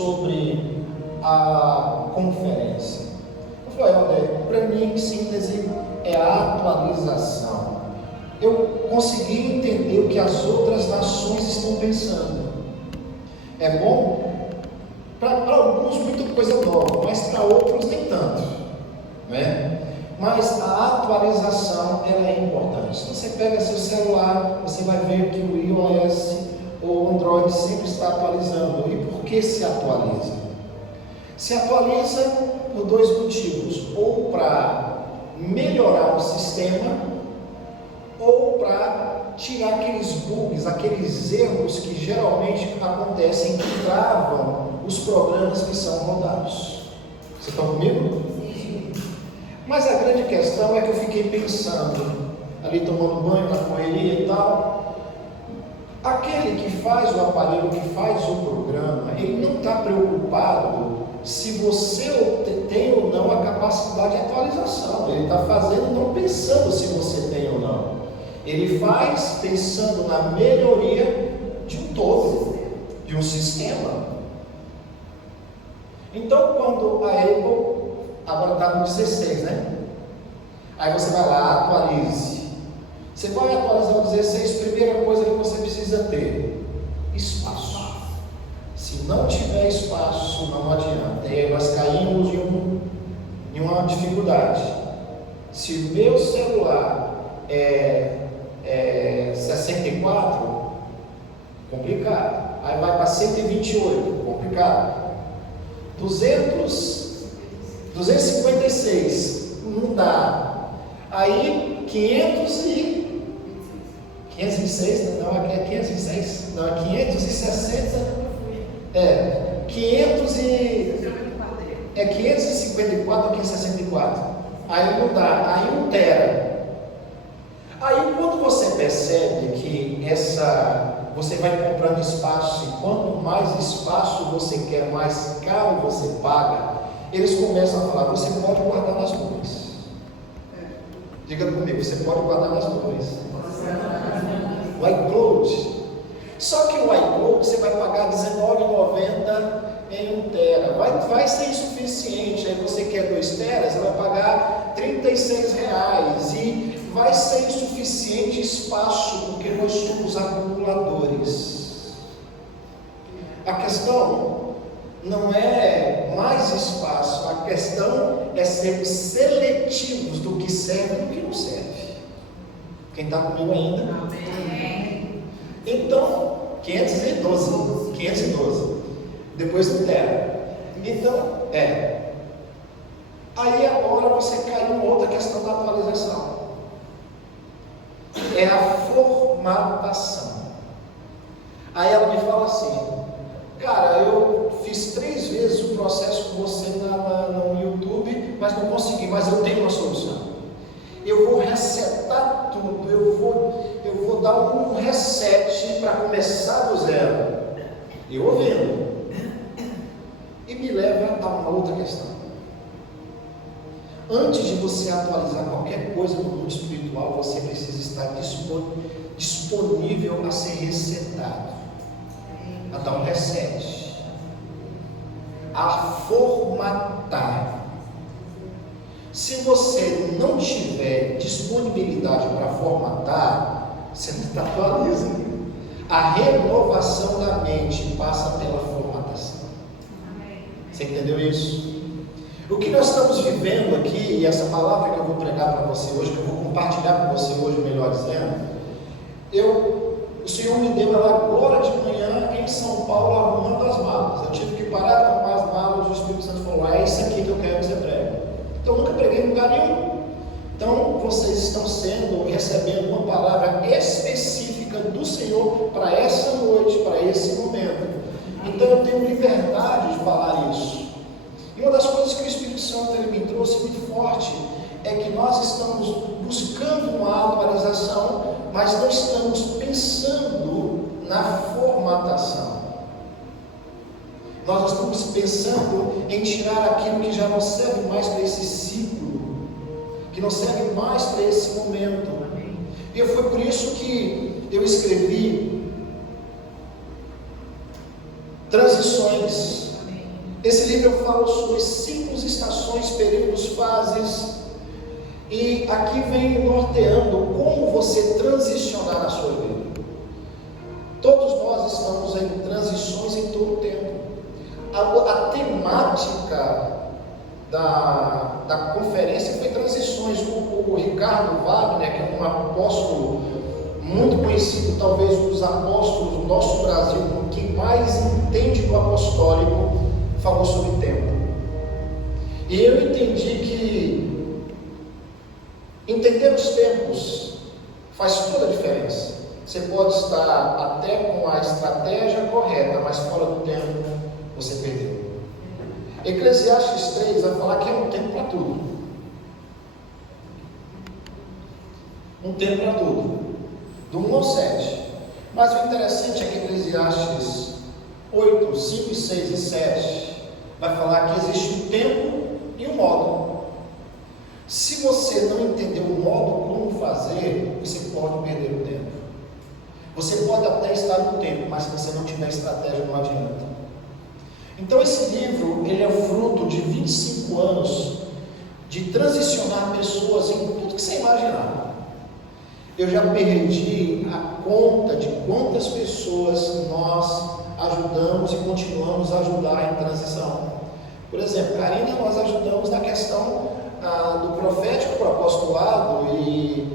sobre a conferência. Eu falei, olha, para mim, em síntese, é a atualização. Eu consegui entender o que as outras nações estão pensando. É bom? Para alguns, muita coisa nova, mas para outros, nem tanto, né? Mas a atualização, ela é importante. Se você pega seu celular, você vai ver que o iOS ou o Android sempre está atualizando. E por que se atualiza? Se atualiza por dois motivos: ou para melhorar o sistema, ou para tirar aqueles bugs, aqueles erros que geralmente acontecem, que travam os programas que são rodados. Vocês estão comigo? Sim. Mas a grande questão é que eu fiquei pensando, ali tomando banho na correria e tal, aquele que faz o aparelho, que faz o programa, ele não está preocupado se você tem ou não a capacidade de atualização. Ele está fazendo não pensando se você tem ou não. Ele faz pensando na melhoria de um todo, de um sistema. Então, quando a Apple, agora está no 16, né? Aí você vai lá, atualize. Você vai atualizar o 16, primeira coisa que você precisa ter: espaço. Se não tiver espaço, não adianta. Aí nós caímos em uma dificuldade. Se o meu celular é 64, complicado. Aí vai para 128, complicado. 256, não dá. Aí 506, não, aqui é 506, não, é 560, 554 ou 564, aí não dá, aí 1 tera. Aí quando você percebe que você vai comprando espaço, e quanto mais espaço você quer, mais caro você paga, eles começam a falar: você pode guardar nas nuvens. Diga comigo, você pode guardar nas nuvens. O iCloud. Só que o iCloud você vai pagar R$19,90 em 1 tera. Vai ser insuficiente. Aí você quer 2 teras, você vai pagar R$36. E vai ser insuficiente espaço, porque nós somos acumuladores. A questão não é mais espaço, a questão é sermos seletivos do que serve e do que não serve. Quem está comigo ainda? Amém. Então, 512, depois do tera. Então, aí agora você caiu em outra questão da atualização. É a formatação. Aí ela me fala assim: cara, eu fiz 3 vezes o processo com você no YouTube, mas não consegui, mas eu tenho uma solução. Eu vou resetar tudo, eu vou dar um reset para começar do zero. Eu ouvindo. E me leva a uma outra questão. Antes de você atualizar qualquer coisa no mundo espiritual, você precisa estar disponível a ser resetado, a dar um reset, a formatar. Se você não tiver disponibilidade para formatar, você não atualiza. A renovação da mente passa pela formatação. Você entendeu isso? O que nós estamos vivendo aqui, e essa palavra que eu vou pregar para você hoje, que eu vou compartilhar com você hoje, melhor dizendo, o Senhor me deu ela agora de manhã em São Paulo, arrumando as malas. Eu tive que parar de arrumar as malas, o Espírito Santo falou: é isso aqui que eu quero que você pregue. Então eu nunca preguei em lugar nenhum. Então vocês estão recebendo uma palavra específica do Senhor para essa noite, para esse momento. Então eu tenho liberdade de falar isso. E uma das coisas que o Espírito Santo ele me trouxe muito forte é que nós estamos buscando uma atualização, mas não estamos pensando na formatação. Nós estamos pensando em tirar aquilo que já não serve mais para esse ciclo, que não serve mais para esse momento. E foi por isso que eu escrevi transições Esse livro eu falo sobre ciclos, estações, períodos, fases, e aqui vem norteando como você transicionar na sua vida. Todos nós estamos em transições em todo o tempo. A temática da conferência foi transições. O Ricardo Wagner, que é um apóstolo muito conhecido, talvez um dos apóstolos do nosso Brasil, que mais entende do apostólico, falou sobre tempo. E eu entendi que entender os tempos faz toda a diferença. Você pode estar até com a estratégia correta, mas fora do tempo você perdeu. Eclesiastes 3 vai falar que é um tempo para tudo. Um tempo para tudo. Do 1 ao 7. Mas o interessante é que Eclesiastes 8, 5, 6 e 7 vai falar que existe um tempo e um modo. Se você não entender o modo como fazer, você pode perder o tempo. Você pode até estar no tempo, mas se você não tiver estratégia, não adianta. Então esse livro, ele é fruto de 25 anos de transicionar pessoas em tudo que você imaginar. Eu já perdi a conta de quantas pessoas nós ajudamos e continuamos a ajudar em transição. Por exemplo, Karina, nós ajudamos na questão do profético para o apostolado e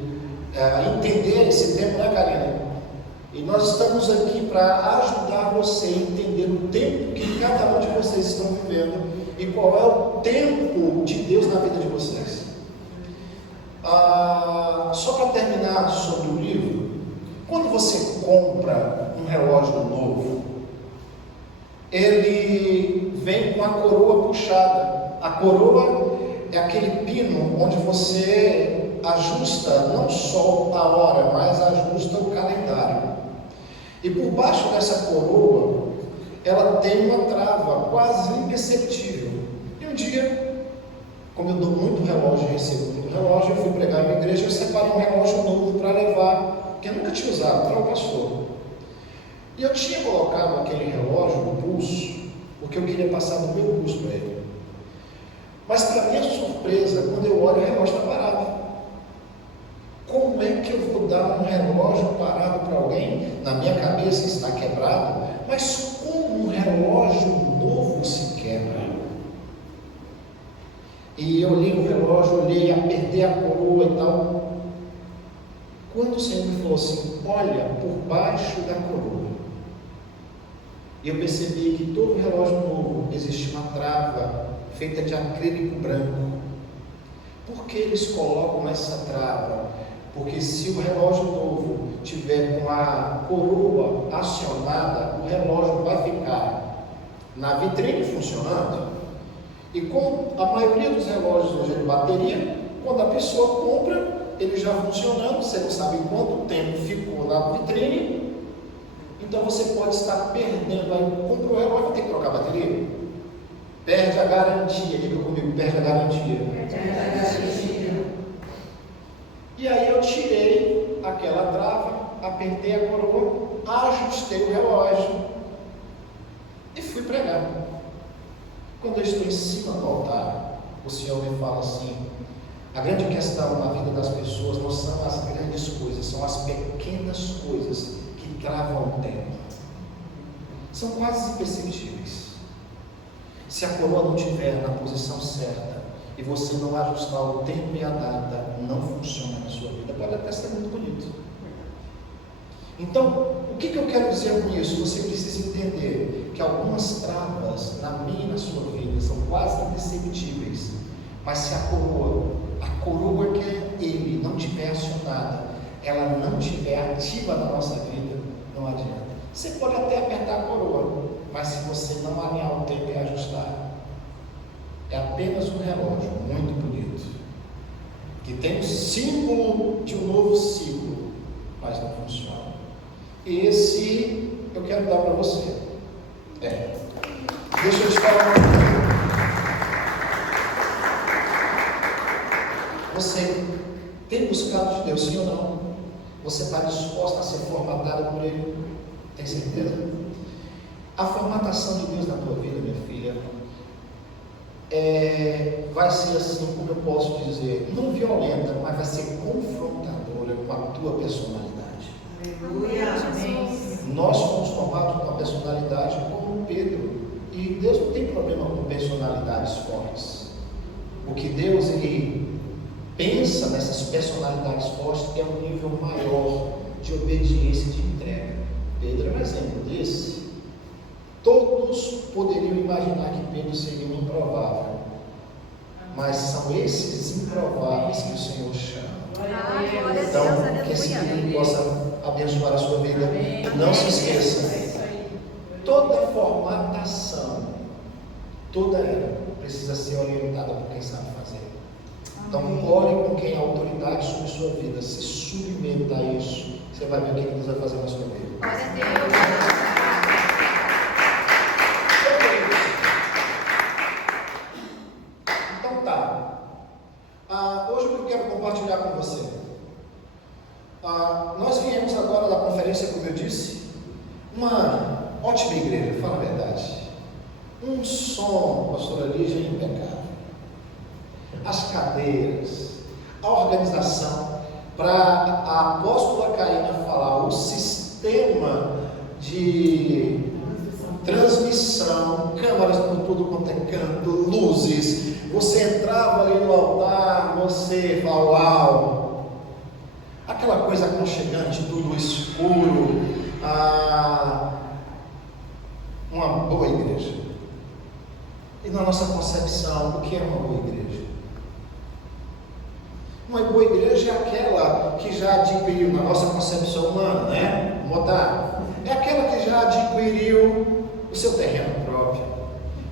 entender esse tempo, né, Karina? E nós estamos aqui para ajudar você a entender o tempo que cada um de vocês estão vivendo e qual é o tempo de Deus na vida de vocês. Só para terminar sobre o livro, quando você compra um relógio novo, ele vem com a coroa puxada. A coroa é aquele pino onde você ajusta não só a hora, mas ajusta o calendário. E por baixo dessa coroa, ela tem uma trava quase imperceptível. E um dia, como eu dou muito relógio, recebo muito relógio, eu fui pregar em uma igreja e eu separei um relógio novo para levar, que eu nunca tinha usado, para o pastor. E eu tinha colocado aquele relógio no pulso, porque eu queria passar no meu pulso para ele. Mas para minha surpresa, quando eu olho, o relógio está parado. Como é que eu vou dar um relógio parado para alguém? Na minha cabeça está quebrado, mas como um relógio novo se quebra? E eu olhei o relógio, olhei, apertei a coroa e tal. Quando o Senhor me falou assim, olha por baixo da coroa, eu percebi que todo relógio novo existe uma trava feita de acrílico branco. Por que eles colocam essa trava? Porque se o relógio novo tiver com a coroa acionada, o relógio vai ficar na vitrine funcionando. E como a maioria dos relógios hoje é de bateria, quando a pessoa compra, ele já funcionando, você não sabe quanto tempo ficou na vitrine, então você pode estar perdendo. Aí compra o relógio, vai ter que trocar a bateria. Perde a garantia. Diga comigo, perde a garantia. E aí eu tirei aquela trava, apertei a coroa, ajustei o relógio e fui pregar. Quando eu estou em cima do altar, o Senhor me fala assim, a grande questão na vida das pessoas não são as grandes coisas, são as pequenas coisas que travam o tempo. São quase imperceptíveis. Se a coroa não estiver na posição certa e você não ajustar o tempo e a data, não funciona na sua vida. Pode até ser muito bonito. Então, o que eu quero dizer com isso? Você precisa entender que algumas travas na minha e na sua vida são quase imperceptíveis, mas se a coroa que é Ele não tiver acionada, ela não tiver ativa na nossa vida, não adianta. Você pode até apertar a coroa, mas se você não alinhar o tempo e ajustar, é apenas um relógio muito bonito, que tem o símbolo de um novo ciclo, mas não funciona. Esse eu quero dar para você. Deixa eu te falar uma coisa. Você tem buscado de Deus, sim ou não? Você está disposta a ser formatada por Ele? Tem certeza? A formatação de Deus na tua vida, minha filha, vai ser assim, como eu posso dizer, não violenta, mas vai ser confrontadora com a tua personalidade. Aleluia. Amém. Nós somos formados com uma personalidade como Pedro, e Deus não tem problema com personalidades fortes. O que Deus ele pensa nessas personalidades fortes é um nível maior de obediência e de entrega. Pedro é um exemplo desse. Todos poderiam imaginar que Pedro seria um improvável, mas são esses improváveis que o Senhor chama. Então, que esse livro possa abençoar a sua vida. Não se esqueça, toda formatação, toda ela precisa ser orientada por quem sabe fazer. Então, ore com quem é autoridade sobre sua vida, se submeta a isso. Você vai ver o que Deus vai fazer na sua vida. Glória a Deus. Então tá. Hoje eu quero compartilhar com você. Nós viemos agora da conferência, como eu disse, uma ótima igreja, fala a verdade. Um som, pastora Lígia, impecável. As cadeiras, a organização, para a apóstola Karina falar, o sistema de transmissão, câmeras por tudo quanto é canto, luzes. Você entrava ali no altar, você fala, uau! Aquela coisa aconchegante, tudo escuro, uma boa igreja. E na nossa concepção, o que é uma boa igreja? Uma boa igreja é aquela que já adquiriu, na nossa concepção humana, né? É aquela que já adquiriu o seu terreno próprio,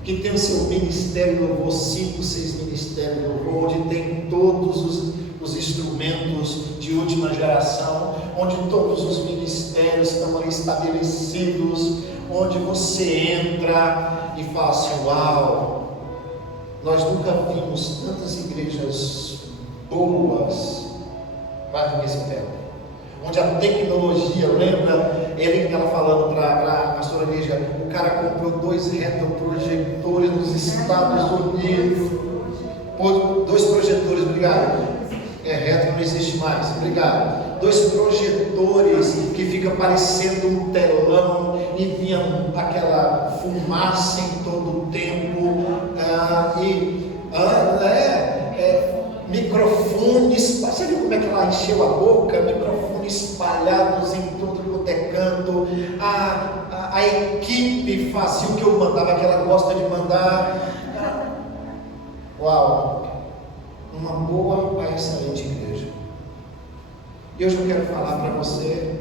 que tem o seu ministério de louvor, 5, 6 ministérios de louvor, onde tem todos os instrumentos de última geração, onde todos os ministérios estão ali estabelecidos, onde você entra e fala assim, uau, nós nunca vimos tantas igrejas boas mais do que esse tempo, onde a tecnologia, lembra ela falando para a pastora Lígia, o cara comprou 2 retroprojetores nos Estados Unidos, 2 projetores, obrigado, retro não existe mais, obrigado, 2 projetores que fica parecendo um telão e vinha aquela fumaça em todo o tempo, microfones, você viu como é que ela encheu a boca? Microfones espalhados em todo quanto é canto, a equipe fazia o que eu mandava, que ela gosta de mandar. Uau! Uma boa, excelente igreja. E hoje eu quero falar para você,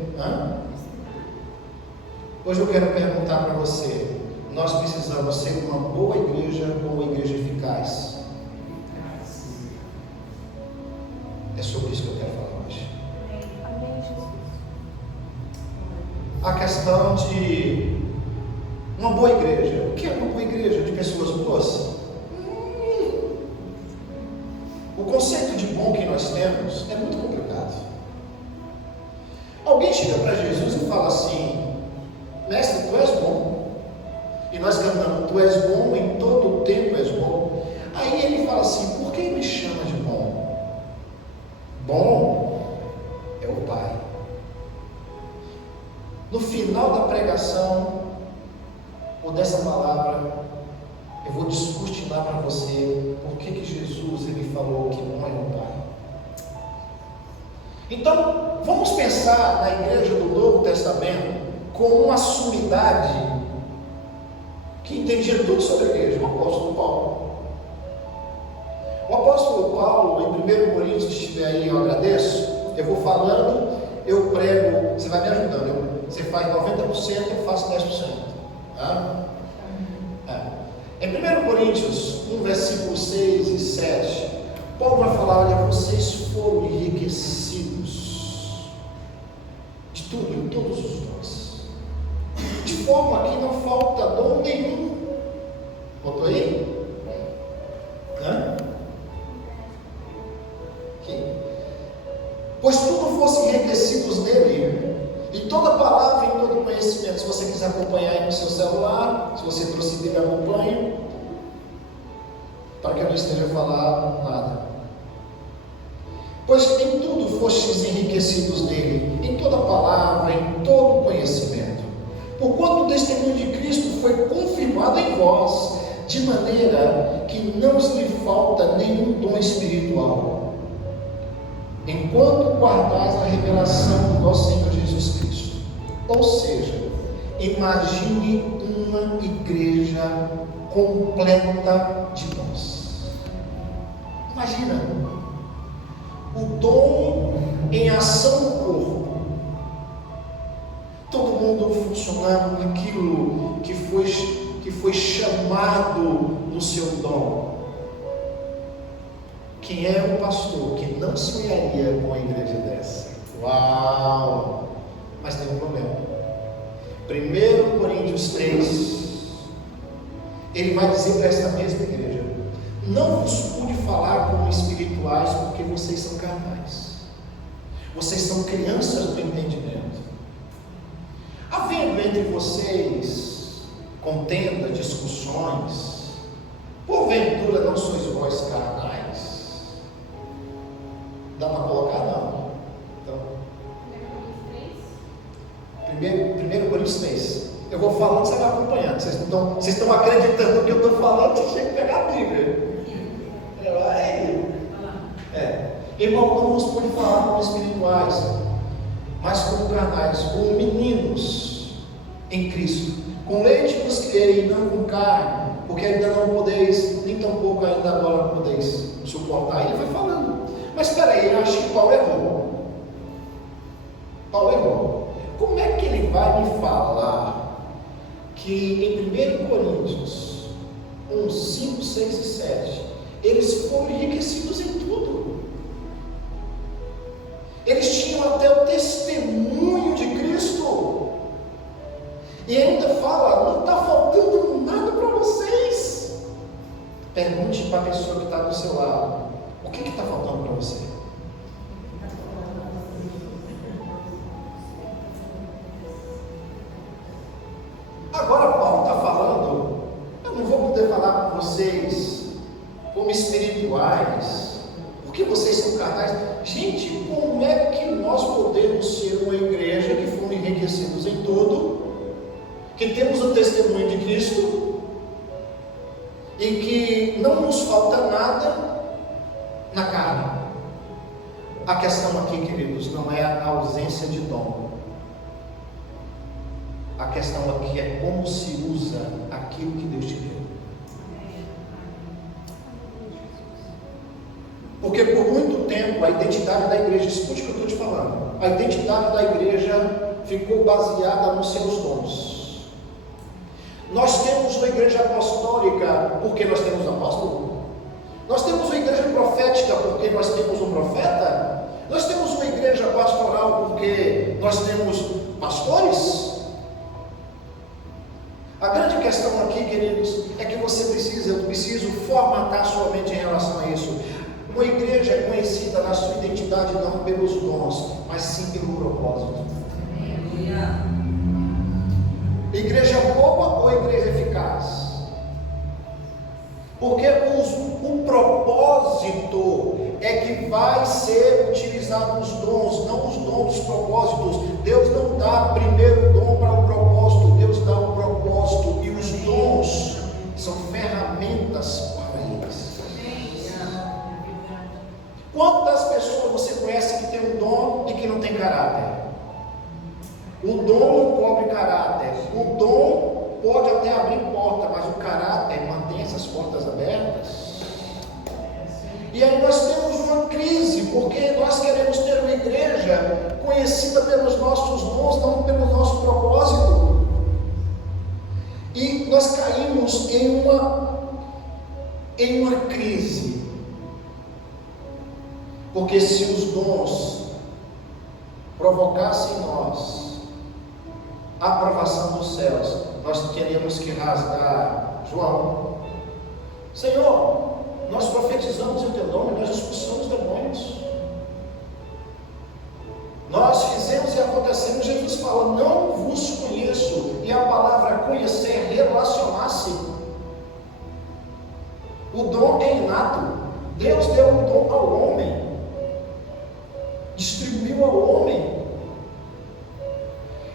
hoje eu quero perguntar para você, nós precisamos ser uma boa igreja ou uma igreja eficaz? É sobre isso que eu quero falar hoje. Amém, Jesus. A questão de uma boa igreja. O que é uma boa igreja? De pessoas boas? O conceito de bom que nós temos é muito complicado. Alguém chega para Jesus e fala assim, mestre, tu és bom. E nós cantamos, tu és bom, em todo o tempo és bom. Aí ele fala assim, por que me chama de bom? Bom é o Pai. No final da pregação, ou dessa palavra, eu vou descortinar para você por que Jesus ele falou que bom é o Pai. Então, vamos pensar na igreja do Novo Testamento como uma sumidade que entendia tudo sobre a igreja, o apóstolo Paulo. O apóstolo Paulo, em 1 Coríntios, se estiver aí, eu agradeço, eu vou falando, eu prego, você vai me ajudando, você faz 90%, eu faço 10%. Tá? Em 1 Coríntios 1, versículo 6 e 7, Paulo vai falar, olha, vocês foram enriquecidos de tudo, em todos os dons, de forma que não falta dom nenhum. Botou aí? Pois tudo fosse enriquecidos nele, e toda palavra e todo conhecimento. Se você quiser acompanhar aí no seu celular, se você trouxe dele, acompanhe. para que eu não esteja a falar nada. Pois em tudo fostes enriquecidos nele, em toda palavra, em todo conhecimento. Porquanto o testemunho de Cristo foi confirmado em vós, de maneira que não lhe falta nenhum dom espiritual, enquanto guardais a revelação do nosso Senhor Jesus Cristo. Ou seja, imagine uma igreja completa de dons. Imagina o dom em ação no corpo, todo mundo funcionando naquilo que foi chamado no seu dom. Quem é um pastor que não sonharia com uma igreja dessa? Uau! Mas tem um problema. 1 Coríntios 3, ele vai dizer para esta mesma igreja: não vos pude falar como espirituais, porque vocês são carnais, vocês são crianças do entendimento. Havendo entre vocês contenda, discussões, porventura não sois vós carnais? Dá para colocar? Não. Então, 1 Coríntios 3. Eu vou falando, você vai acompanhando. Vocês estão acreditando no que eu estou falando, vocês têm que pegar a Bíblia. Irmão, não vos pude falar como espirituais, mas como carnais, como meninos em Cristo. Com leite vos criei, não com carne, porque ainda não podeis, nem tampouco ainda agora podeis suportar. Ele vai falando. Mas espera aí, eu acho que Paulo errou. Como é que ele vai me falar que em 1 Coríntios 1, 5, 6 e 7, eles foram enriquecidos em tudo? Eles tinham até o testemunho de Cristo. E ainda fala: não está faltando nada para vocês. Pergunte para a pessoa que está do seu lado: o que está faltando para você? Agora Paulo está falando: eu não vou poder falar com vocês como espirituais, porque vocês são carnais. Gente, como é que nós podemos ser uma igreja que fomos enriquecidos em tudo, que temos o testemunho de Cristo e que não nos falta nada na carne? A questão aqui, queridos, não é a ausência de dom. A questão aqui é como se usa aquilo que Deus te deu. Porque por muito tempo a identidade da igreja, escute o que eu estou te falando, a identidade da igreja ficou baseada nos seus dons. Nós temos uma igreja apostólica porque nós temos apóstolo. Nós temos uma igreja profética porque nós temos um profeta. Nós temos uma igreja pastoral porque nós temos pastores. A grande questão aqui, queridos, é que eu preciso formatar sua mente em relação a isso. Uma igreja é conhecida na sua identidade não pelos dons, mas sim pelo propósito. Igreja boa ou igreja eficaz? Porque o propósito é que vai ser utilizado os dons, não os dons dos propósitos. Deus não dá primeiro dom para o propósito, Deus dá o propósito, e os dons são ferramentas para eles. Quantas pessoas você conhece que tem um dom e que não tem caráter? O dom não cobre caráter. O dom pode até abrir porta, mas o caráter mantém essas portas abertas. E aí nós temos uma crise, porque nós queremos ter uma igreja conhecida pelos nossos dons, não pelo nosso propósito. E nós caímos em uma crise. Porque se os dons provocassem em nós a aprovação dos céus, nós teríamos que rasgar. João, Senhor, nós profetizamos em teu nome, nós expulsamos demônios, nós fizemos e acontecemos. Jesus fala: não vos conheço. E a palavra conhecer é relacionar-se. O dom é inato. Deus deu o dom ao homem, distribuiu ao homem.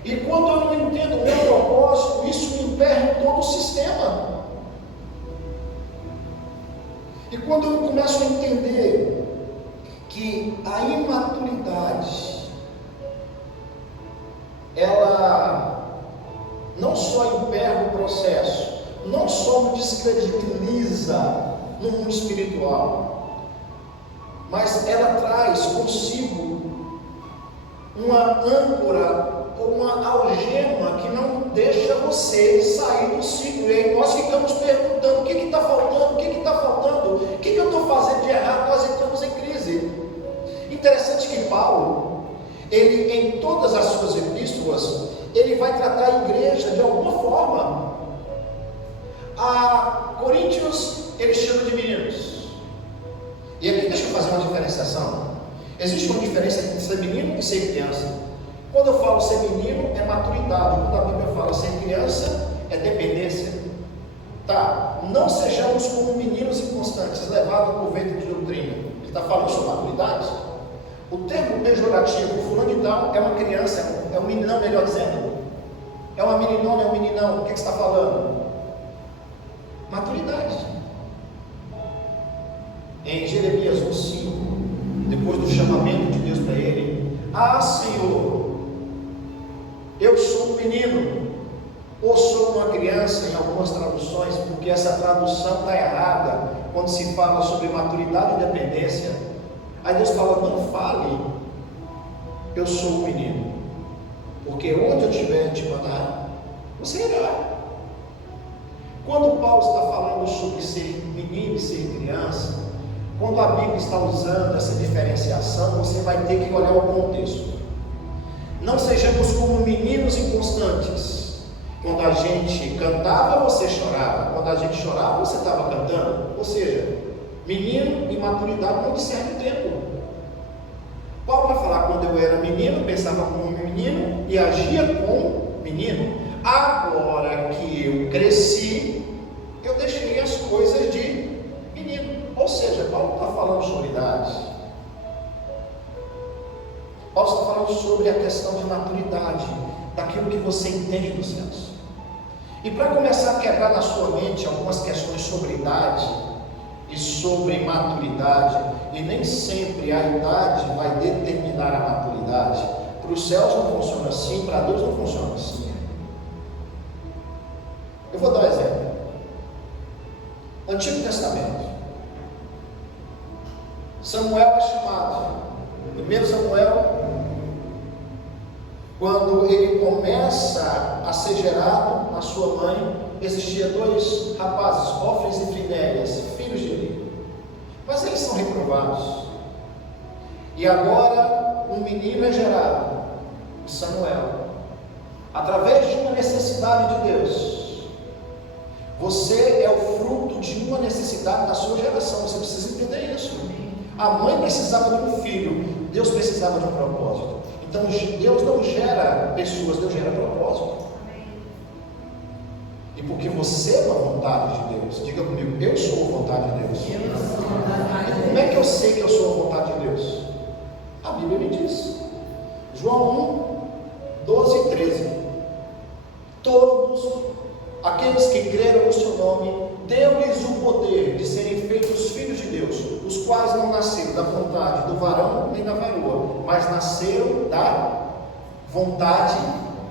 E quando eu não entendo o meu propósito, isso me emperra em todo o sistema. E quando eu começo a entender que a imaturidade, ela não só emperra o processo, não só me descredibiliza no mundo espiritual, mas ela traz consigo uma âncora ou uma algema que não deixa você sair do ciclo. E aí nós ficamos perguntando: o que está faltando? O que está faltando? O que eu estou fazendo de errado? Nós entramos em crise. Interessante que Paulo, ele em todas as suas epístolas, ele vai tratar a igreja de alguma forma. A Coríntios ele chama de meninos. E aqui deixa eu fazer uma diferenciação. Existe uma diferença entre ser menino e ser criança. Quando eu falo ser menino, é maturidade. Quando a Bíblia fala ser criança, é dependência. Tá? Não sejamos como meninos inconstantes, levados por vento de doutrina. Ele está falando sobre maturidade. O termo pejorativo, fulano de tal, é uma criança, é um meninão, melhor dizendo. É uma meninona, é um meninão. O que está falando? Maturidade. Em Jeremias 1,5, depois do chamamento de Deus para ele: ah, Senhor, eu sou um menino, ou sou uma criança, em algumas traduções, porque essa tradução está errada quando se fala sobre maturidade e dependência. Aí Deus fala: não fale, eu sou um menino, porque onde eu tiver te mandar, você irá. Quando Paulo está falando sobre ser menino e ser criança, quando a Bíblia está usando essa diferenciação, você vai ter que olhar o contexto. Não sejamos como meninos inconstantes. Quando a gente cantava, você chorava. Quando a gente chorava, você estava cantando. Ou seja, menino e maturidade não discernem o tempo. Paulo vai falar: quando eu era menino, pensava como menino e agia como menino. Agora que eu cresci, eu deixei as coisas de menino. Ou seja, Paulo está falando sobre idade. Paulo está falando sobre a questão de maturidade, daquilo que você entende dos céus. E para começar a quebrar na sua mente algumas questões sobre idade e sobre maturidade, e nem sempre a idade vai determinar a maturidade. Para os céus não funciona assim, para Deus não funciona assim. Eu vou dar um exemplo. Antigo Testamento. Samuel é chamado. 1 Samuel, quando ele começa a ser gerado na sua mãe, existia dois rapazes, Hófnis e Finéias, filhos de Eli. Mas eles são reprovados. E agora um menino é gerado, Samuel, através de uma necessidade de Deus. Você é o fruto de uma necessidade da sua geração. Você precisa entender isso. A mãe precisava de um filho, Deus precisava de um propósito. Então Deus não gera pessoas, Deus gera propósito. E porque você é uma vontade de Deus, diga comigo: eu sou a vontade de Deus. E como é que eu sei que eu sou a vontade de Deus? A Bíblia me diz. João 1, 12 e 13. Todos aqueles que creram no seu nome, deu-lhes o poder de serem feitos filhos de Deus, os quais não nasceram da vontade do varão nem da varoa, mas nasceram da vontade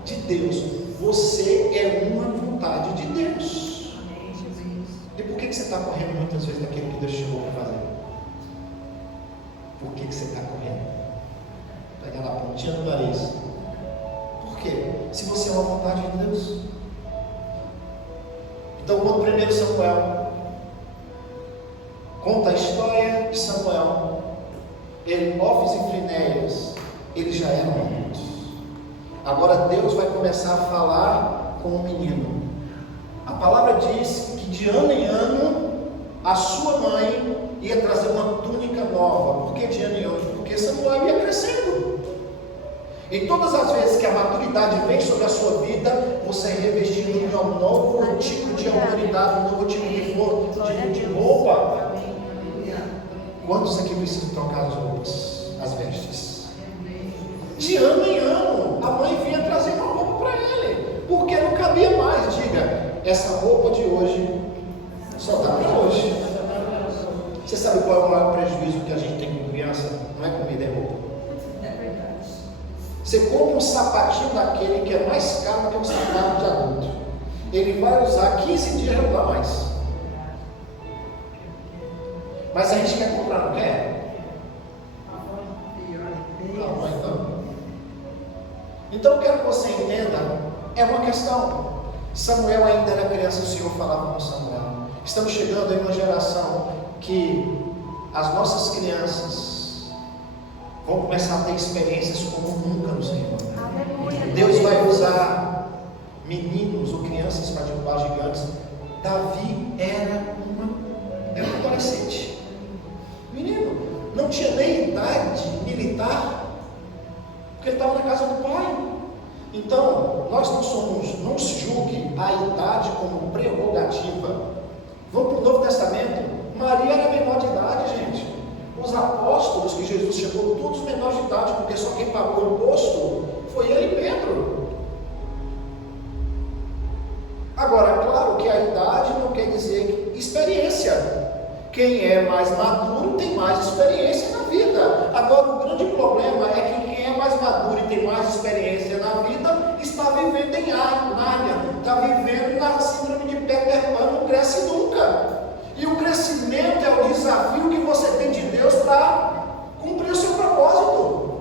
de Deus. Você é uma vontade de Deus. E por que você está correndo muitas vezes daquilo que Deus te chamou para fazer? Por que você está correndo? Pegando a pontinha do nariz. Por quê? Se você é uma vontade de Deus. Então, quando 1 Samuel conta a história de Samuel, Hófnis e Finéias, eles já eram adultos. Agora Deus vai começar a falar com o menino. A palavra diz que de ano em ano a sua mãe ia trazer uma túnica nova. Por que de ano em ano? Porque Samuel ia crescendo. E todas as vezes que a maturidade vem sobre a sua vida, você é revestido de um novo tipo de autoridade, um novo tipo de roupa. Quantos aqui precisam trocar as roupas, as vestes? De ano em ano, a mãe vinha trazer uma roupa para ele, porque não cabia mais. Diga, essa roupa de hoje só dá para hoje. Você sabe qual é o maior prejuízo que a gente tem com criança? Não é comida, é roupa. Você compra um sapatinho daquele que é mais caro que um sapato de adulto. Ele vai usar 15 dias e não dá mais. Mas a gente quer comprar, não quer? Não, então. Então eu quero que você entenda, é uma questão. Samuel ainda era criança, o Senhor falava com Samuel. Estamos chegando em uma geração que as nossas crianças vão começar a ter experiências como nunca no Senhor. Deus vai usar meninos ou crianças para derrubar gigantes. Davi era um adolescente, menino, não tinha nem idade militar, porque ele estava na casa do pai. Então, nós não se julgue a idade como prerrogativa. Vamos para o Novo Testamento. Maria era menor de idade, gente. Os apóstolos que Jesus chegou, todos menores de idade, porque só quem pagou o imposto foi ele e Pedro. Agora, claro que a idade não quer dizer experiência. Quem é mais maduro tem mais experiência na vida. Agora, o grande problema é que quem é mais maduro e tem mais experiência na vida está vivendo em Nárnia, está vivendo na síndrome de Peter Pan, não cresce nunca. E o crescimento é o desafio que você tem de Deus para cumprir o seu propósito.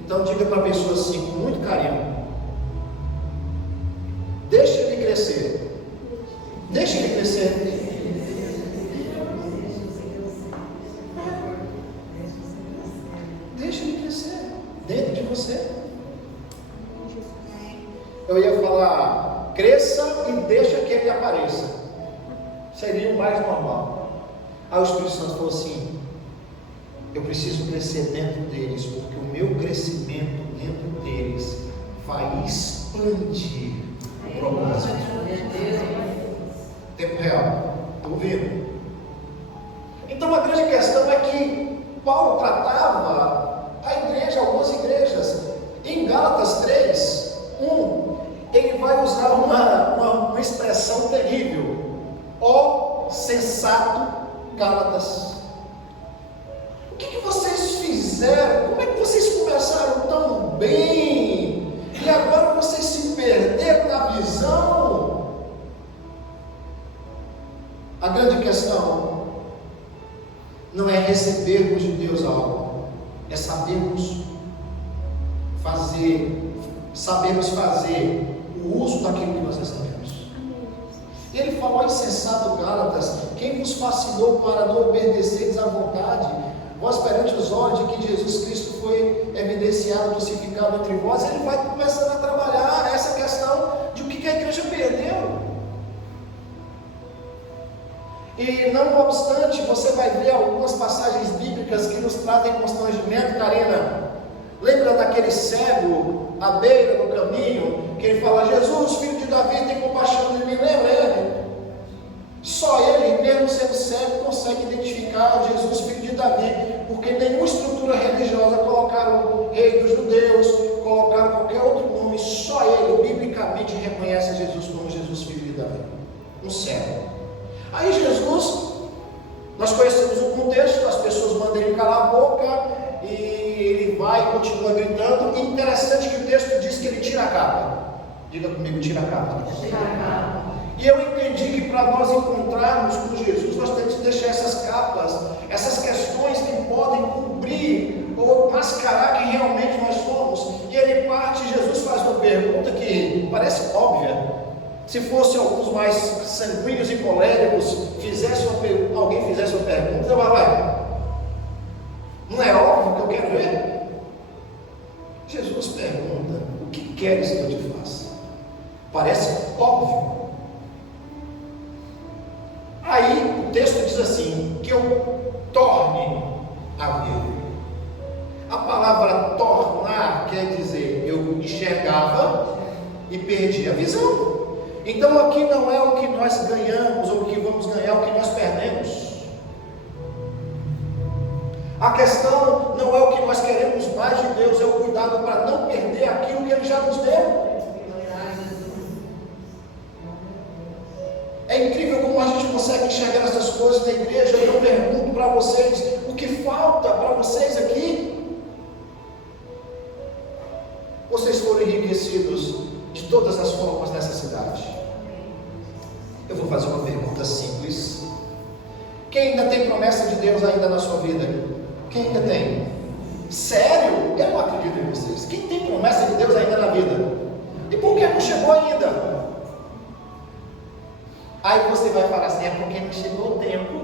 Então diga para a pessoa assim, com muito carinho: deixa ele crescer. Deixa ele crescer. Deixa ele crescer dentro de você. Eu ia falar, cresça e deixa que ele apareça. Seria o mais normal. Aí o Espírito Santo falou assim: eu preciso crescer dentro deles, porque o meu crescimento dentro deles vai expandir o propósito. Tempo real. Estou ouvindo? Então a grande questão é que Paulo tratava a igreja, algumas igrejas. Em Gálatas 3:1, ele vai usar uma expressão terrível: ó sensato Gálatas, o que vocês fizeram? Como é que vocês começaram tão bem e agora vocês se perderam na visão? A grande questão não é recebermos de Deus algo, é sabermos fazer o uso daquilo que nós recebemos. Ele falou: insensato Gálatas, quem vos fascinou para não obedeceres à vontade? Vós perante os olhos de que Jesus Cristo foi evidenciado, crucificado entre vós. Ele vai começando a trabalhar essa questão de o que a igreja perdeu. E não obstante, você vai ver algumas passagens bíblicas que nos trazem constrangimento. Karina, lembra daquele cego à beira do caminho, que ele fala: Jesus, filho de Davi, tem compaixão de mim? Lembra? Só ele, mesmo sendo cego, consegue identificar Jesus, filho de Davi, porque nenhuma estrutura religiosa colocaram o rei dos judeus, colocaram qualquer outro nome. Só ele, biblicamente, reconhece Jesus como Jesus, filho de Davi, um cego. Aí Jesus, nós conhecemos o contexto, as pessoas mandam ele calar a boca, e ele vai e continua gritando. E interessante que o texto diz que ele tira a capa. Diga comigo: tira a capa. Tira a capa. E eu entendi que para nós encontrarmos com Jesus, nós temos que deixar essas capas, essas questões que podem cobrir ou mascarar quem realmente nós somos. E ele parte, Jesus faz uma pergunta que parece óbvia. Se fosse alguns mais sanguíneos e coléricos, alguém fizesse uma pergunta, eu vai. Não é óbvio que eu quero ver? Jesus pergunta: o que queres que eu te faça? Parece óbvio. Aí o texto diz assim: que eu torne a ver. A palavra tornar quer dizer eu enxergava e perdi a visão. Então aqui não é o que nós ganhamos ou o que vamos ganhar, o que nós perdemos. A questão não é o que nós queremos mais de Deus, é o cuidado para não perder aquilo que Ele já nos deu. É incrível como a gente consegue enxergar essas coisas na igreja. E eu pergunto para vocês, o que falta para vocês aqui? Vocês foram enriquecidos de todas as formas nessa cidade. Eu vou fazer uma pergunta simples. Quem ainda tem promessa de Deus ainda na sua vida? Quem ainda tem? Sério? Eu não acredito em vocês. Quem tem promessa de Deus ainda na vida? E por que não chegou ainda? Aí você vai falar assim, é porque não chegou o tempo.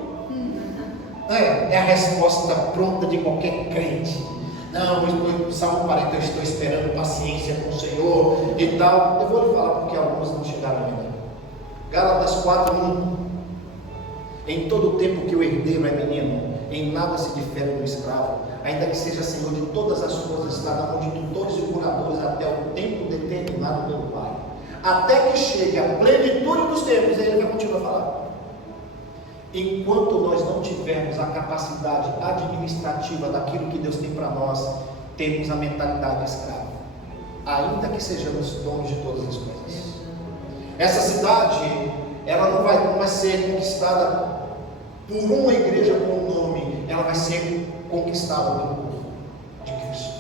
É a resposta pronta de qualquer crente. Não, o Salmo 40, eu estou esperando paciência com o Senhor e tal. Eu vou lhe falar porque alguns não chegaram ainda. Gálatas 4:1. Em todo o tempo que o herdeiro é menino, em nada se difere do escravo, ainda que seja senhor de todas as coisas, está na mão de tutores e curadores até o tempo determinado pelo Pai. Até que chegue a plenitude dos tempos, ele vai continuar a falar. Enquanto nós não tivermos a capacidade administrativa daquilo que Deus tem para nós, temos a mentalidade de escravo, ainda que sejamos donos de todas as coisas. Essa cidade, ela não vai ser conquistada por uma igreja com um nome, ela vai ser conquistada pelo povo de Cristo.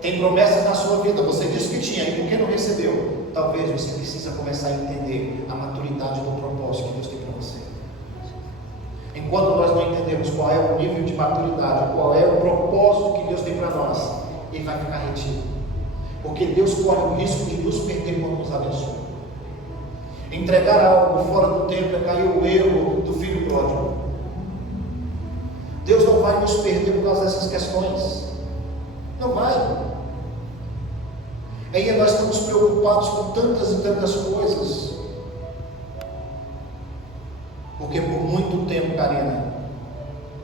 Tem promessas na sua vida, você disse que tinha, e por que não recebeu? Talvez você precisa começar a entender a maturidade do propósito que Deus tem para você. Enquanto nós não entendemos qual é o nível de maturidade, qual é o propósito que Deus tem para nós, ele vai ficar retido. Porque Deus corre o risco de nos perder quando nos abençoa. Entregar algo fora do tempo é cair o erro do filho pródigo. Deus não vai nos perder por causa dessas questões. Não vai. Aí nós estamos preocupados com tantas e tantas coisas. Porque por muito tempo, Karina,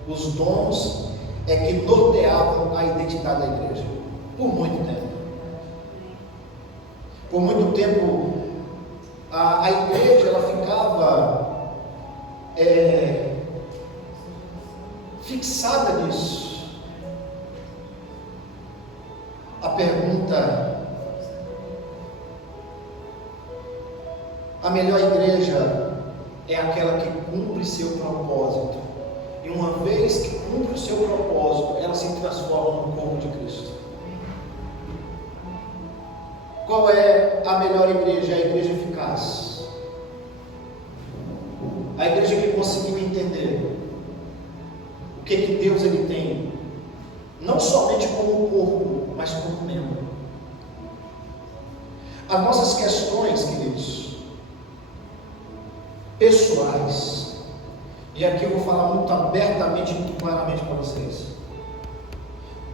os dons é que norteavam a identidade da igreja. Por muito tempo. Por muito tempo, a igreja ela ficava fixada nisso. A pergunta: a melhor igreja é aquela que cumpre seu propósito, e uma vez que cumpre o seu propósito, ela se transforma no corpo de Cristo. Qual é a melhor igreja? A igreja eficaz, a igreja que conseguiu entender o que Deus ele tem, não somente como corpo, mas como membro. As nossas questões, queridos, pessoais, e aqui eu vou falar muito abertamente e muito claramente para vocês.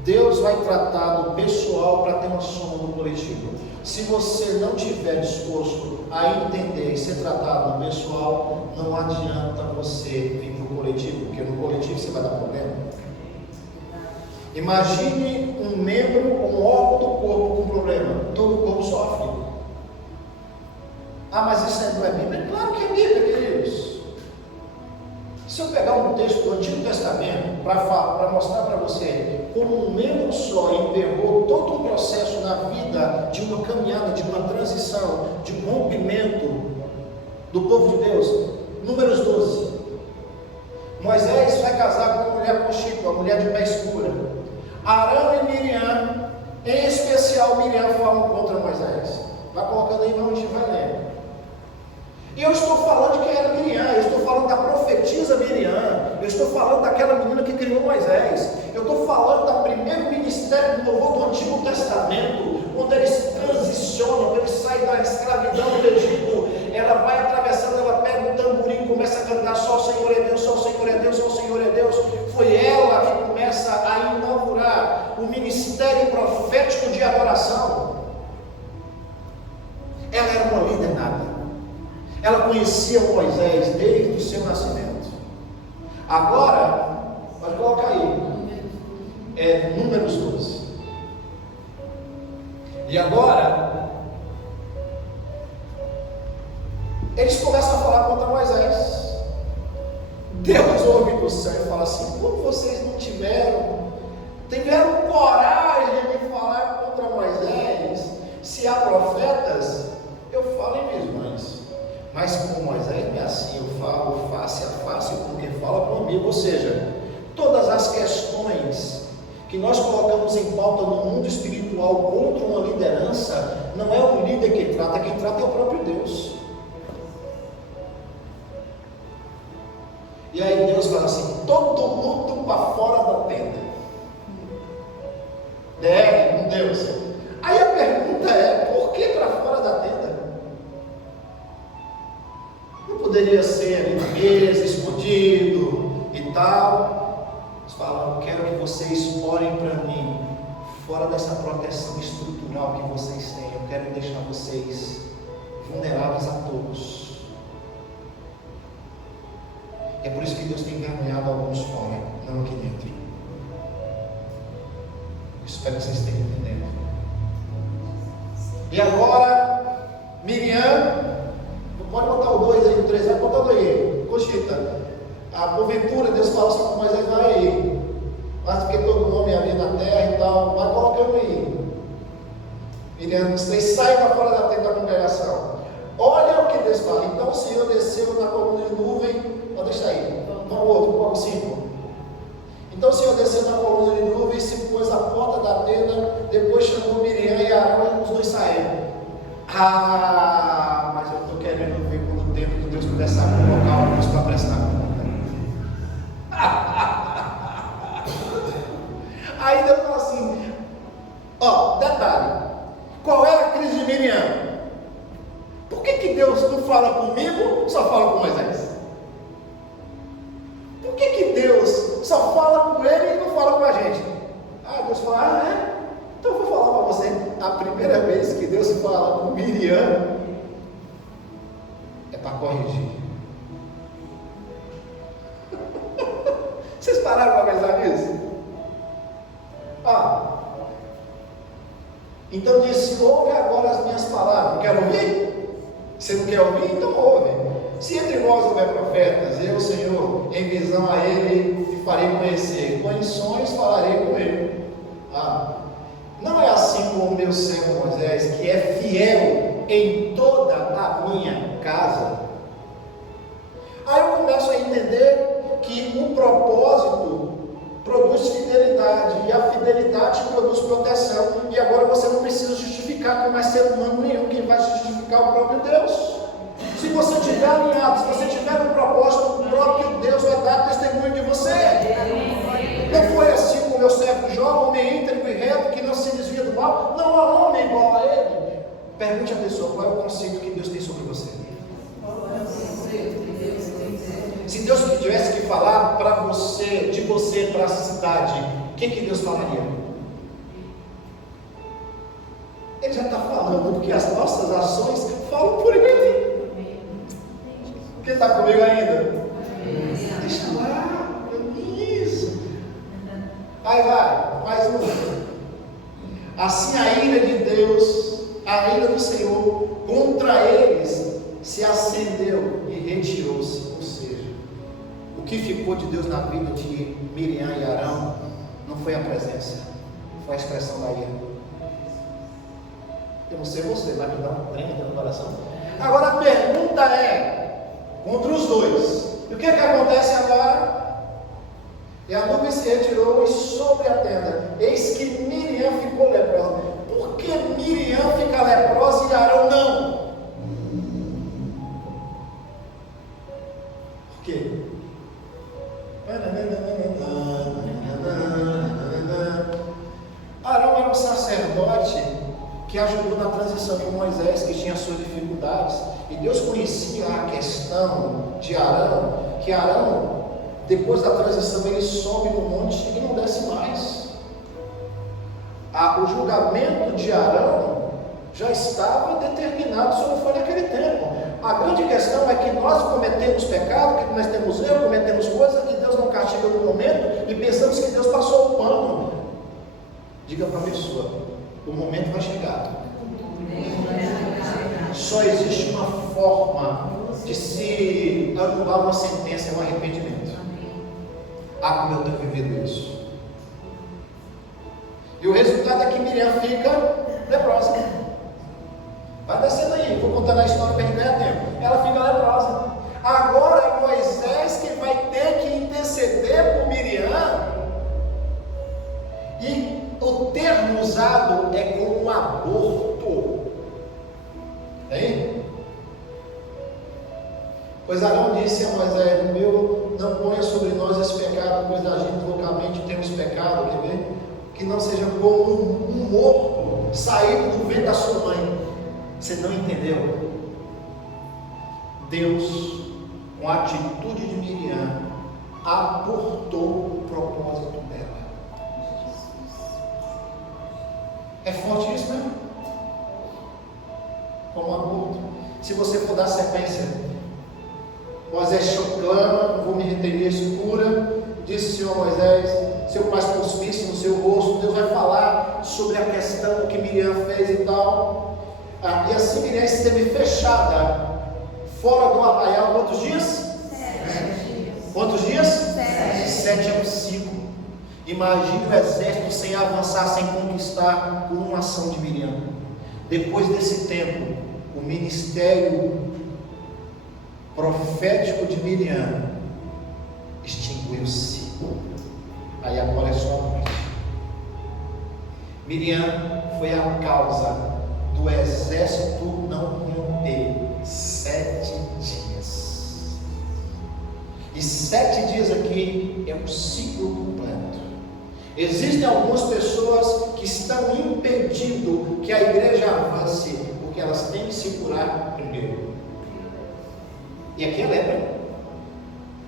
Deus vai tratar do pessoal para ter uma soma do coletivo. Se você não estiver disposto a entender e ser tratado no pessoal, não adianta você vir para o coletivo, porque no coletivo você vai dar problema. Imagine um membro, um órgão do corpo com problema, todo o corpo sofre. Ah, mas isso não é Bíblia? Claro que é Bíblia, queridos. Se eu pegar um texto do Antigo Testamento para mostrar para você como um membro só emperrou todo um processo na vida de uma caminhada, de uma transição, de um rompimento do povo de Deus. Números 12. Moisés vai casar com uma mulher conchita, uma mulher de pé escura. Arão e Miriam, em especial Miriam, falam contra Moisés. Vai colocando aí, vamos, a gente vai ler. E eu estou falando de quem era Miriam, eu estou falando da profetisa Miriam, eu estou falando daquela menina que criou Moisés, eu estou falando do primeiro ministério do louvor do Antigo Testamento, quando eles transicionam, quando eles saem da escravidão do Egito, ela vai atravessando, ela pega um tamborim e começa a cantar: só o Senhor é Deus, só o Senhor é Deus, só o Senhor é Deus. Foi ela que começa a inaugurar o ministério profético de adoração. Ela era uma líder nata. Ela conhecia Moisés desde o seu nascimento. Agora, pode colocar aí, Números 12. E agora, eles começam a falar contra Moisés. Deus ouve do céu e fala assim: como vocês não tiveram coragem de falar contra Moisés? Se há profetas, eu falo em visões, mas com Moisés não é assim, eu falo face a face com quem fala comigo. Ou seja, todas as questões que nós colocamos em pauta no mundo espiritual contra uma liderança, não é o líder que trata, quem trata é o próprio Deus. E aí Deus fala assim: todo mundo para fora da tenda. Não Deus. Aí a pergunta é: por que para fora da tenda? Não poderia ser ali na mesa, escondido e tal? Eles falam: eu quero que vocês orem para mim, fora dessa proteção estrutural que vocês têm. Eu quero deixar vocês vulneráveis a todos. É por isso que Deus tem envergonhado alguns fora, não aqui dentro. Eu espero que vocês estejam entendendo. E agora, Miriam, pode botar o 2 aí, o 3, vai botando aí, Cochita. A porventura, Deus fala assim com Moisés: vai aí, mas porque todo homem havia na terra e tal, vai colocando aí. Miriam, vocês saem para fora da tenda da congregação. Olha o que Deus fala. Então o Senhor desceu na coluna de nuvem. Pode deixar aí. Vamos outro, vamos 5. Então o Senhor desceu na coluna de nuvem e se pôs à porta da tenda. Depois chamou Miriam e Arão e os dois saíram. Mas eu estou querendo ver quando o tempo de Deus começar a colocar alguns para prestar conta. Aí Deus fala assim: detalhe, qual é a crise de Miriam? Por que Deus não fala comigo, só fala com Moisés? Por que Deus só fala com ele e não fala com a gente? Deus fala: é? Então eu vou falar para você. A primeira vez que Deus fala com Miriam é para corrigir. Vocês pararam para pensar nisso? Então disse: ouve agora as minhas palavras. Não quer ouvir? Você não quer ouvir? Então ouve. Se entre vós houver profetas, eu, Senhor, em visão a ele te farei conhecer, com em sonhos falarei com ele. Não é assim com o meu servo Moisés, que é fiel em toda a minha casa. Aí eu começo a entender que o propósito produz fidelidade, e a fidelidade produz proteção. E agora você não precisa justificar com mais ser humano nenhum. Quem vai justificar é o próprio Deus. Se você estiver alinhado, se você tiver um propósito, o próprio Deus vai dar testemunho de você. Não foi assim com o meu servo Jó, homem íntegro e reto, que não se desvia do mal. Não há homem igual a ele. Pergunte à pessoa: qual é o conceito que Deus tem sobre você? Se Deus tivesse que falar para você, de você para a cidade, o que Deus falaria? Ele já está falando, porque as nossas ações falam por ele. Quem está comigo ainda? Deixa lá, isso. Aí vai, mais um. Assim a ira de Deus, a ira do Senhor contra eles se acendeu e retirou-se. Ou seja, o que ficou de Deus na vida de Miriam e Arão não foi a presença, foi a expressão da ira. Eu não sei você, vai me dar um trem no coração. Agora a pergunta é: contra os dois, e o que acontece agora? E a nuvem se retirou e sobre a tenda, eis que Miriam ficou leprosa. Por que Miriam fica leprosa e Arão não? Por quê? Arão era um sacerdote que ajudou na transição de Moisés, que tinha suas dificuldades, e Deus conhecia a questão de Arão, que Arão, depois da transição, ele sobe no monte e não desce mais. O julgamento de Arão já estava determinado, só não foi naquele tempo. A grande questão é que nós cometemos pecado, que nós temos erro, cometemos coisas que Deus não castiga no momento, e pensamos que Deus passou o pano. Diga para a pessoa: o momento vai chegar. Só existe uma forma de se anular uma sentença, é o arrependimento. Ah, como eu tenho vivido isso. E o resultado é que Miriam fica leprosa. Vai descendo aí, vou contar a história para a gente ganhar tempo. Ela fica leprosa. Agora é Moisés que vai ter que interceder por Miriam. E o termo usado é como um aborto. Hein? Pois Arão disse a Moisés: meu, não ponha sobre nós esse pecado, pois a gente loucamente temos pecado, quer ver? Que não seja como um morto saído do ventre da sua mãe. Você não entendeu? Deus, com a atitude de Miriam, abortou o propósito dela. É forte isso, né? Como um aborto. Se você for dar sequência, Moisés clama, não vou me reter nisso, cura. Disse o Senhor a Moisés: seu pai cuspisse no seu rosto. Deus vai falar sobre a questão que Miriam fez e tal. E assim Miriam esteve fechada fora do arraial quantos dias? 7 dias. Quantos dias? 7. 7 é um 5. Imagine o exército sem avançar, sem conquistar, por uma ação de Miriam. Depois desse tempo, o ministério profético de Miriam extinguiu-se. Aí agora é só a morte. Miriam foi a causa do exército não romper 7 dias. E 7 dias aqui é um ciclo completo. Existem algumas pessoas que estão impedindo que a igreja avance, porque elas têm que se curar primeiro. E aqui é lepra.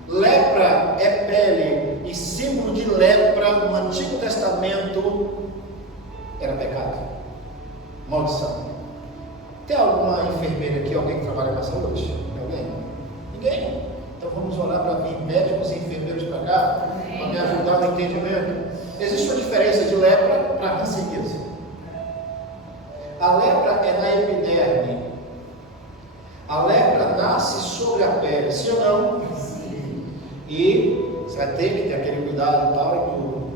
Lepra é pele, e símbolo de lepra no Antigo Testamento era pecado, maldição. Tem alguma enfermeira aqui, alguém que trabalha com a saúde? Alguém? Ninguém? Então vamos orar para vir médicos e enfermeiros para cá, para me ajudar no entendimento. Existe uma diferença de lepra para hanseníase. A lepra é na epiderme. A lepra nasce sobre a pele, sim ou não? Sim. E você vai ter que ter aquele cuidado e tal e tudo.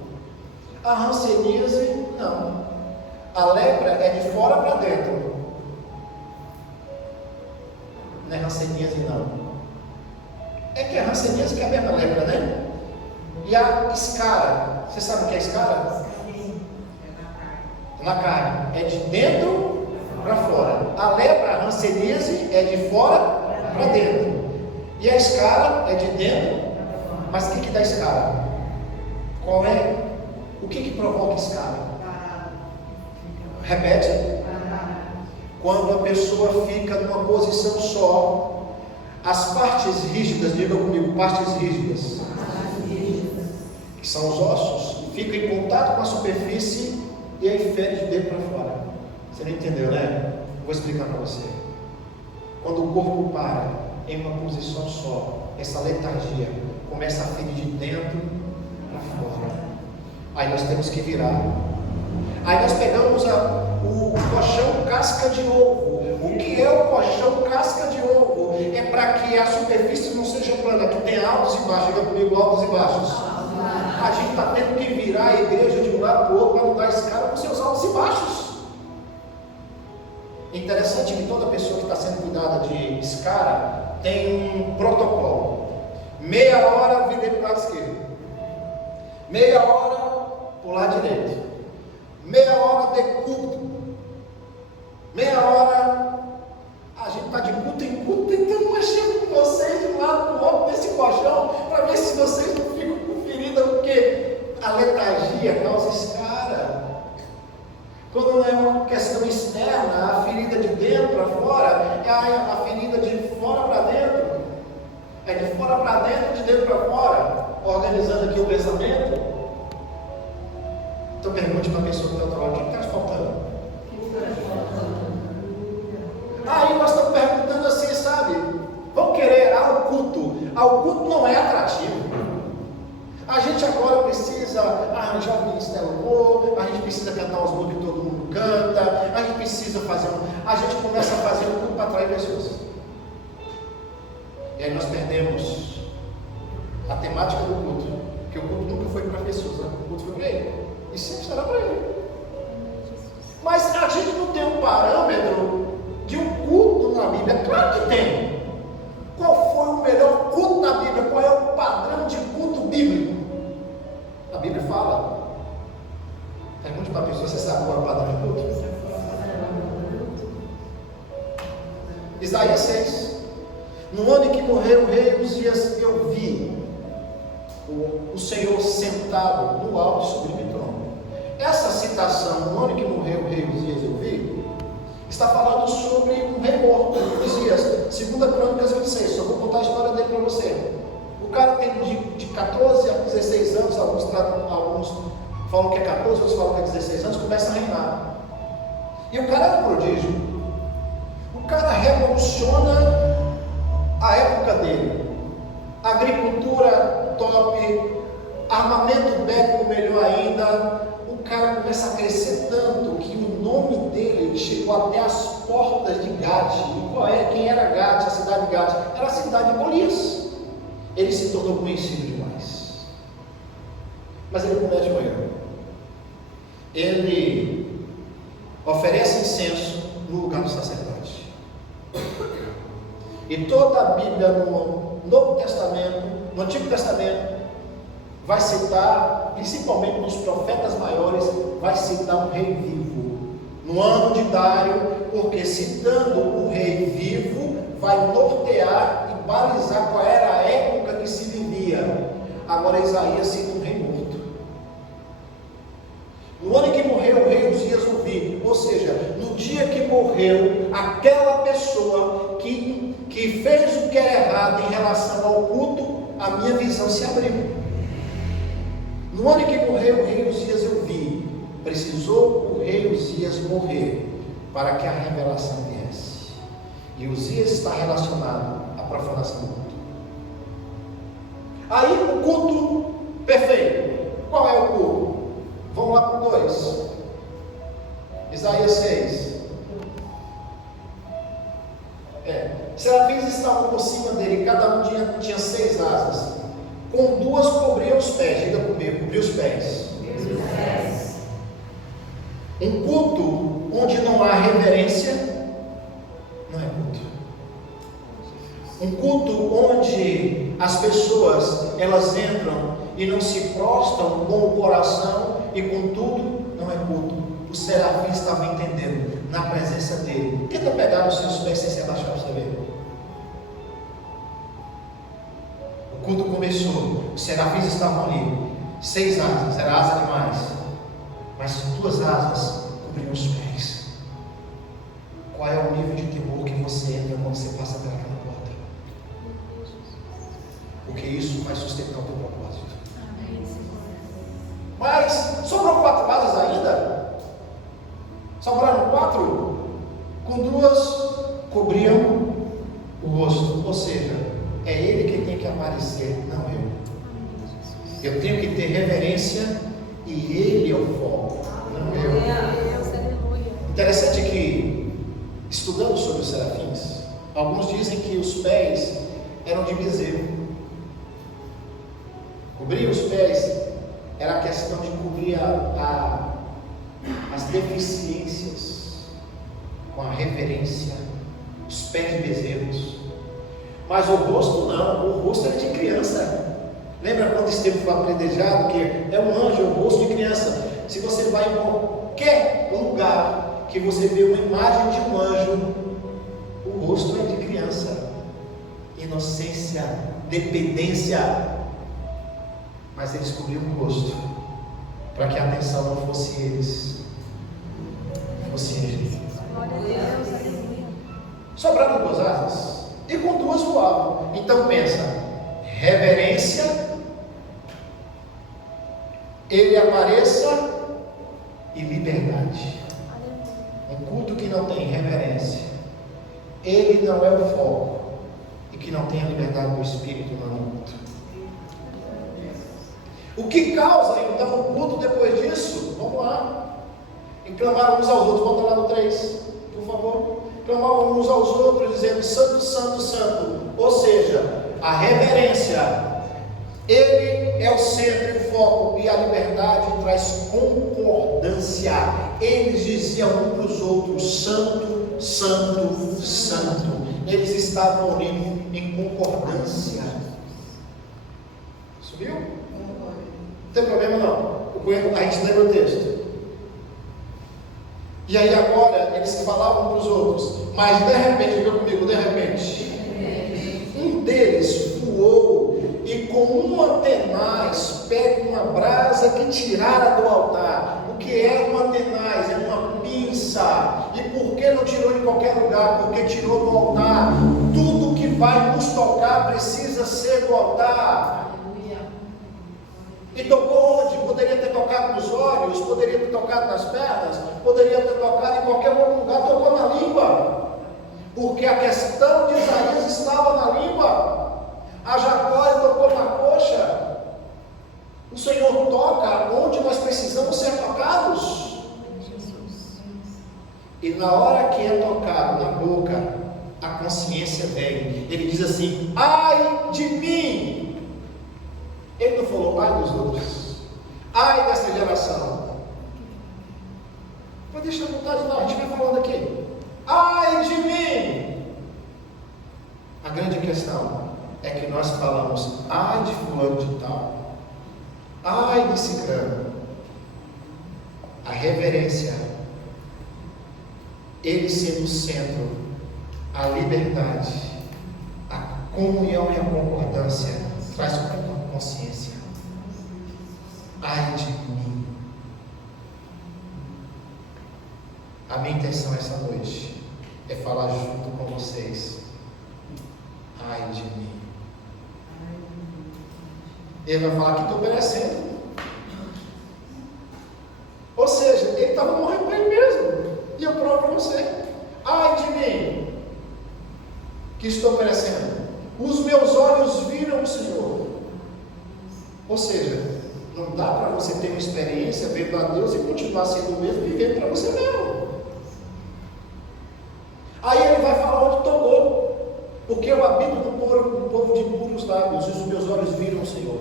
A hanseníase, não. A lepra é de fora para dentro. Não é hanseníase, não. É que a hanseníase que é a mesma lepra, né? E a escara, você sabe o que é escara? É na carne. É de dentro para fora. A lepra, a hanseníase, é de fora para dentro. E a escara é de dentro. Mas o que dá escara? Qual é? O que provoca escara? Repete. Quando a pessoa fica numa posição só, as partes rígidas, diga comigo, partes rígidas, que são os ossos, ficam em contato com a superfície e aí fere de dentro para fora. Você não entendeu, né? Vou explicar para você. Quando o corpo para em uma posição só, essa letargia começa a ferir de dentro para fora. Aí nós temos que virar. Aí nós pegamos o colchão casca de ovo. O que é o colchão casca de ovo? É para que a superfície não seja plana, que tem altos e baixos. Diga comigo, altos e baixos. A gente está tendo que virar a igreja de um lado para o outro para não dar escala com seus altos e baixos. Interessante que toda pessoa que está sendo cuidada de escara tem um protocolo. Meia hora virei para o lado esquerdo, meia hora para o lado direito, meia hora de culto, meia hora a gente está de culto em culto, tentando mexer com vocês de um lado para o outro nesse colchão, para ver se vocês não ficam com ferida, porque a letargia causa escara. Quando não é uma questão externa, a ferida de dentro para fora, é a ferida de fora para dentro. É de fora para dentro, de dentro para fora. Organizando aqui o pensamento. Então pergunte para a pessoa que está do lado: o que está te faltando? Aí nós estamos perguntando assim, sabe? Vamos querer ao culto. Ao culto não é atrativo. A gente agora precisa arranjar um ministério novo, a gente precisa cantar os músicos que todo mundo canta, a gente precisa fazer a gente começa a fazer um culto para atrair pessoas. E aí nós perdemos a temática do culto. Porque o culto nunca foi para pessoas, né? O culto foi para ele. E sempre será para ele. Mas a gente não tem um parâmetro de um culto na Bíblia. Claro que tem. Qual foi o melhor culto na Bíblia? Qual é o padrão de culto bíblico? A Bíblia fala. Pergunte para a pessoa, você sabe qual é o padrão de culto? Isaías 6. No ano em que morreu o rei Uzias, eu vi o Senhor sentado no alto e sublime trono. Essa citação, no ano em que morreu o rei Uzias, eu vi, está falando sobre um rei morto, Uzias, 2 Crônicas 26. Só vou contar a história dele para você. O cara tem de 14 a 16 anos, alguns falam que é 14, outros falam que é 16 anos, começa a reinar. E o cara era um prodígio. O cara revoluciona a época dele. Agricultura top, armamento bélico melhor ainda. O cara começa a crescer tanto que o nome dele chegou até as portas de Gade. E quem era Gade? A cidade de Gade era a cidade de Golias. Ele se tornou conhecido demais. Mas ele comete um erro. Ele oferece incenso no lugar do sacerdote. E toda a Bíblia no Novo Testamento, no Antigo Testamento, vai citar, principalmente nos profetas maiores, vai citar um rei vivo. No ano de Dário, porque citando o rei vivo, vai nortear e balizar qual era a época que se vivia. Agora Isaías cita um rei morto. No ano em que morreu o rei Uzias, eu vi. Ou seja, no dia que morreu aquela pessoa que fez o que era errado em relação ao culto, a minha visão se abriu. No ano em que morreu o rei Uzias, eu vi. Precisou o rei Uzias morrer para que a revelação viesse. E Uzias está relacionado à profanação do culto. Aí o culto perfeito. Qual é o culto? Vamos lá para o 2. Isaías 6. Serafins estavam por cima dele, cada um tinha 6 asas. Com 2 cobriam os pés. Diga comigo, cobrir os pés. Um culto onde não há reverência não é culto. Um culto onde as pessoas elas entram e não se prostam com o coração e com tudo, não é culto. O serafim estava entendendo na presença dele. Tenta pegar os seus pés sem se abaixar para você ver. O culto começou, os serafins estavam ali, 6 asas, era asa demais, mas 2 asas cobriam os pés. Qual é o nível de temor que você entra quando você passa pelaquela porta? Porque isso vai sustentar o teu propósito. Mas sobrou 4 asas ainda? Sobraram 4? Com 2 cobriam o rosto, ou seja, é ele quem tem que aparecer, não eu. Eu tenho que ter reverência e ele é o foco, não eu. Interessante que, estudando sobre os serafins, alguns dizem que os pés eram de bezerro. Cobrir os pés era a questão de cobrir as deficiências com a reverência, os pés de bezerros. Mas o rosto não, o rosto era de criança. Lembra quando Estevão foi apedrejado, que é um anjo, o rosto de criança. Se você vai em qualquer lugar que você vê uma imagem de um anjo, o rosto é de criança. Inocência, dependência. Mas eles cobriam o rosto, para que a atenção não fosse eles, fosse ele. Sobraram 2 asas, e com 2 voavam. Então pensa, reverência, ele apareça e liberdade. Um culto que não tem reverência, ele não é o foco, e que não tem a liberdade do Espírito, não é o culto. O que causa então o culto depois disso? Vamos lá. E clamaram uns aos outros. Volta lá no 3, por favor. Clamavam uns aos outros, dizendo: Santo, Santo, Santo. Ou seja, a reverência Ele é o centro e o foco, e a liberdade traz concordância. Eles diziam um para os outros: Santo, Santo, Santo. Eles estavam unidos em concordância. Subiu? Não tem problema não. A gente lembra o texto. E aí agora eles falavam para os outros, mas de repente, viu comigo, de repente, um deles voou e com uma tenaz pega uma brasa que tirara do altar. O que é uma tenaz? É uma pinça. E por que não tirou em qualquer lugar? Porque tirou do altar. Tudo que vai nos tocar precisa ser do altar. E tocou onde? Poderia ter tocado nos olhos, poderia ter tocado nas pernas, poderia ter tocado em qualquer outro lugar, tocou na língua. Porque a questão de Isaías estava na língua. A Jacó tocou na coxa. O Senhor toca onde nós precisamos ser tocados. E na hora que é tocado na boca, a consciência vem. Ele diz assim: ai de mim. Ele não falou ai dos outros, ai dessa geração. Mas deixa a vontade lá, a gente vai falando aqui. Ai de mim. A grande questão é que nós falamos ai de fulano de tal, ai de ciclano. A reverência, ele sendo o centro, a liberdade, a comunhão e a concordância traz consciência. Ai de mim. A minha intenção essa noite é falar junto com vocês. Ai de mim. Ele vai falar que estou perecendo. Ou seja, ele estava morrendo para ele mesmo. E eu provo para você. Ai de mim, que estou perecendo. Os meus olhos viram o Senhor. Ou seja, não dá para você ter uma experiência vendo a Deus e continuar sendo o mesmo, vivendo para você mesmo. Aí ele vai falar onde tocou, porque eu habito no povo de puros lábios, e os meus olhos viram o Senhor.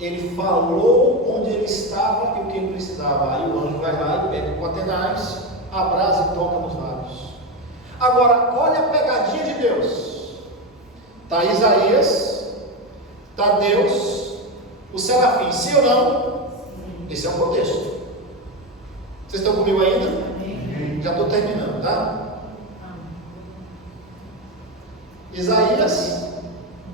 Ele falou onde ele estava e o que ele precisava. Aí o anjo vai lá e pega com a tenaz, abraça e toca nos lábios. Agora, olha a pegadinha de Deus. Está Isaías, está Deus, o serafim, sim ou não? Esse é o contexto. Vocês estão comigo ainda? Já estou terminando, tá? Isaías,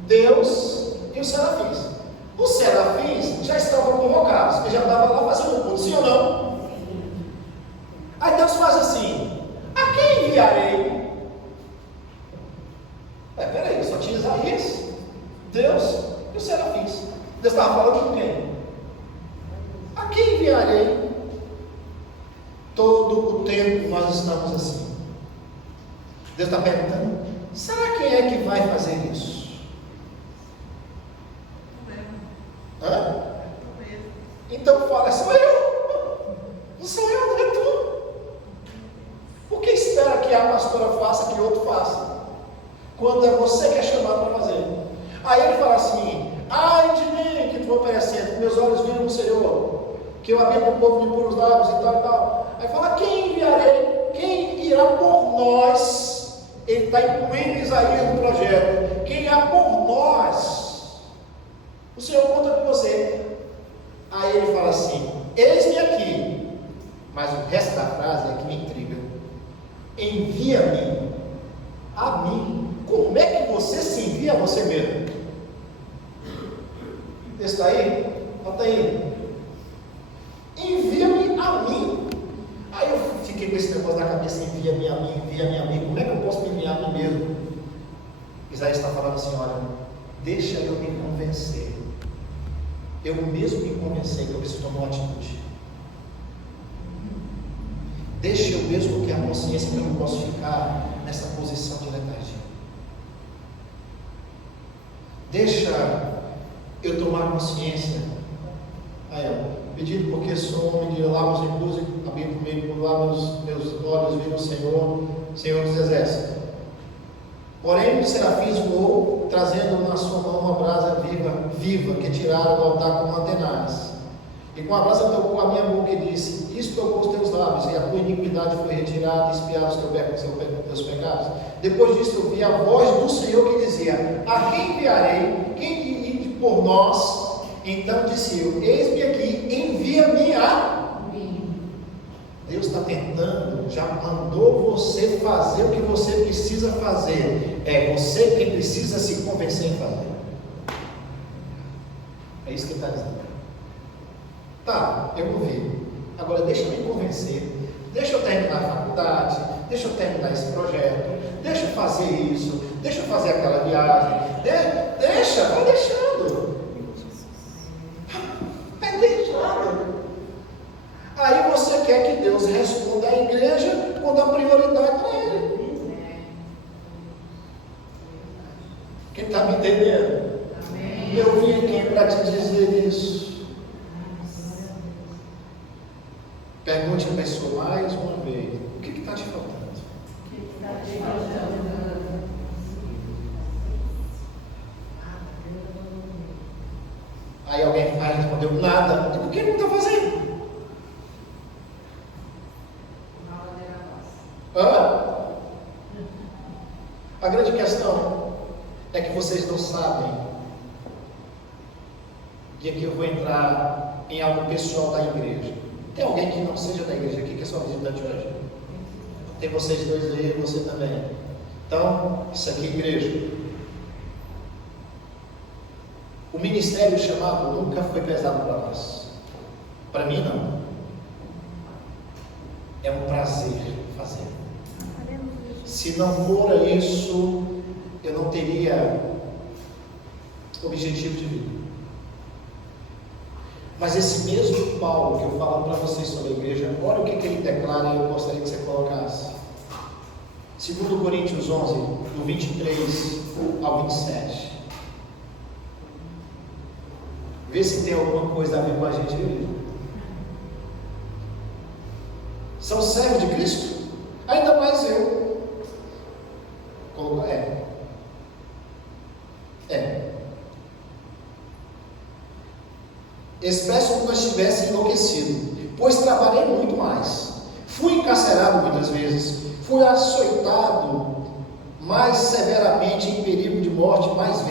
Deus e os serafins. Os serafins já estavam convocados, porque já estavam lá fazendo o culto, sim ou não? Aí Deus faz assim: a quem enviarei? Peraí, só tinha Isaías, Deus e os serafins. Deus estava falando com quem? A quem enviarei? Todo o tempo nós estamos assim. Deus está perguntando: será quem é que vai fazer isso? Hã? Então fala: sou eu. Não sou eu, não é tu. Por que espera que a pastora faça, que outro faça? Quando é você que é chamado para fazer. Aí ele fala assim: ai de mim, que estou perecendo, meus olhos viram o Senhor, que eu habito no povo de puros lábios e tal e tal. Aí fala: quem enviarei? Quem irá por nós? Ele está incluindo Isaías no projeto. Quem irá por nós? O Senhor conta com você. Aí ele fala assim: eis-me aqui. Mas o resto da frase é que me intriga. Envia-me a mim. Como é que você se envia a você mesmo? Está aí? Bota aí. Envia-me a mim. Aí eu fiquei com esse negócio na cabeça: envia-me a mim, envia-me a mim. Como é que eu posso me enviar a mim mesmo? Isaías está falando assim: olha, deixa eu me convencer. Eu mesmo me convencer que eu preciso tomar uma atitude. Deixa eu mesmo ter a consciência que eu não posso ficar nessa posição de letargia. Deixa eu tomar consciência. Aí, ó, pedindo porque sou homem de lábios impuros e habito comigo por lábios, meus olhos viram o Senhor dos Exércitos. Porém, o serafim voou, trazendo na sua mão uma brasa viva, viva que tiraram do altar com mantenaz. E com a brasa tocou a minha boca e disse: Isto tocou os teus lábios, e a tua iniquidade foi retirada, e expiaram os teus pecados. Depois disso eu vi a voz do Senhor que dizia: A quem enviarei? Quem irá por nós? Então disse eu: Eis-me aqui, envia-me a mim. Deus está tentando, já mandou você fazer o que você precisa fazer. É você quem precisa se convencer em fazer. É isso que ele está dizendo. Tá, eu ouvi. Agora deixa eu me convencer. Deixa eu terminar a faculdade. Deixa eu terminar esse projeto. Deixa eu fazer isso. Deixa eu fazer aquela viagem. Deixa, vai deixando. Vai deixando. Aí você quer que Deus responda à igreja quando a prioridade é Ele. Quem está me entendendo? Amém. Eu vim aqui para te dizer isso. Pergunte a pessoa mais uma vez: o que está te faltando? Aí alguém respondeu: nada. E por que não está fazendo? A grande questão é que vocês não sabem. E aqui eu vou entrar em algo pessoal da igreja. Tem alguém que não seja da igreja aqui, que é só visitante hoje? Tem vocês dois aí, você também. Então, isso aqui é igreja. O ministério chamado nunca foi pesado para nós. Para mim, não. É um prazer fazer. Se não for isso, eu não teria objetivo de vida. Mas esse mesmo Paulo que eu falo para vocês sobre a igreja, olha o que ele declara e eu gostaria que você colocasse. 2 Coríntios 11, do 23 ao 27. Vê se tem alguma coisa a ver com a gente, igreja. São servos de Cristo? Ainda mais eu. Expresso como se estivesse enlouquecido, pois trabalhei muito mais. Fui encarcerado muitas vezes, fui açoitado mais severamente, em perigo de morte várias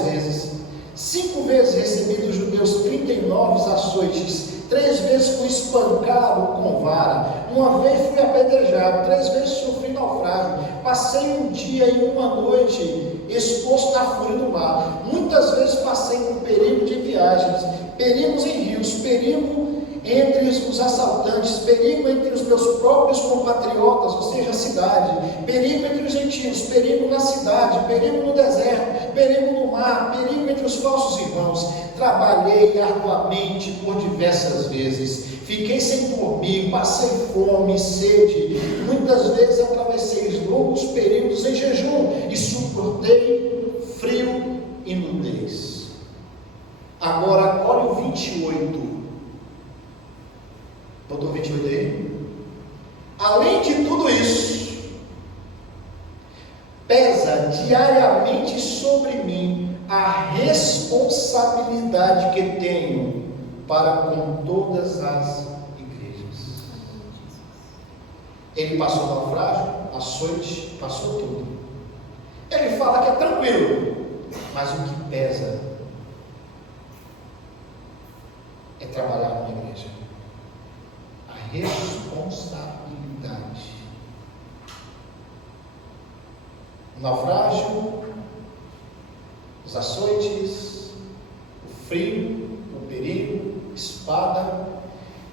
vezes. 5 vezes recebi dos judeus 39 açoites, 3 vezes fui espancado com vara, 1 vez fui apedrejado, 3 vezes sofri naufrágio, passei um dia e uma noite exposto na fúria do mar, muitas vezes passei por perigo de viagens, perigos em rios, perigo entre os assaltantes, perigo entre os meus próprios compatriotas, ou seja, a cidade, perigo entre os gentios, perigo na cidade, perigo no deserto, perigo no mar, perigo entre os falsos irmãos. Trabalhei arduamente por diversas vezes, fiquei sem dormir, passei fome e sede, muitas vezes atravessei longos períodos em jejum e suportei frio e nudez. Agora, olha o 28. Botou 28 aí? Além de tudo isso, pesa diariamente sobre mim a responsabilidade que tenho para com todas as igrejas. Ele passou naufrágio, açoite, passou tudo. Ele fala que é tranquilo, mas o que pesa é trabalhar com a igreja. A responsabilidade. O naufrágio, os açoites, o frio, o perigo, espada.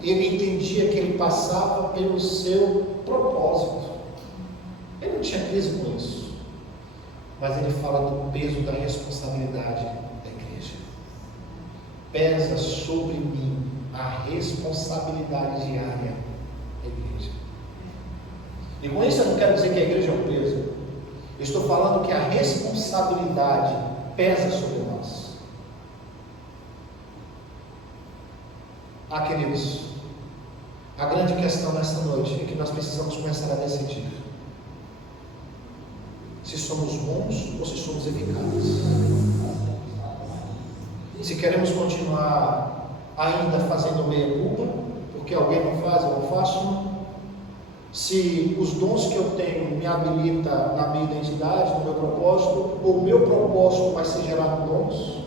Ele entendia que ele passava pelo seu propósito. Ele não tinha crise com isso. Mas ele fala do peso da responsabilidade da igreja. Pesa sobre mim a responsabilidade diária da igreja. E com isso eu não quero dizer que a igreja é um peso. Eu estou falando que a responsabilidade pesa sobre nós. Queridos, a grande questão nessa noite é que nós precisamos começar a decidir se somos bons ou se somos eficazes. Se queremos continuar ainda fazendo meia-culpa, porque alguém não faz, eu não faço. Se os dons que eu tenho me habilitam na minha identidade, no meu propósito, ou o meu propósito vai ser gerado dons.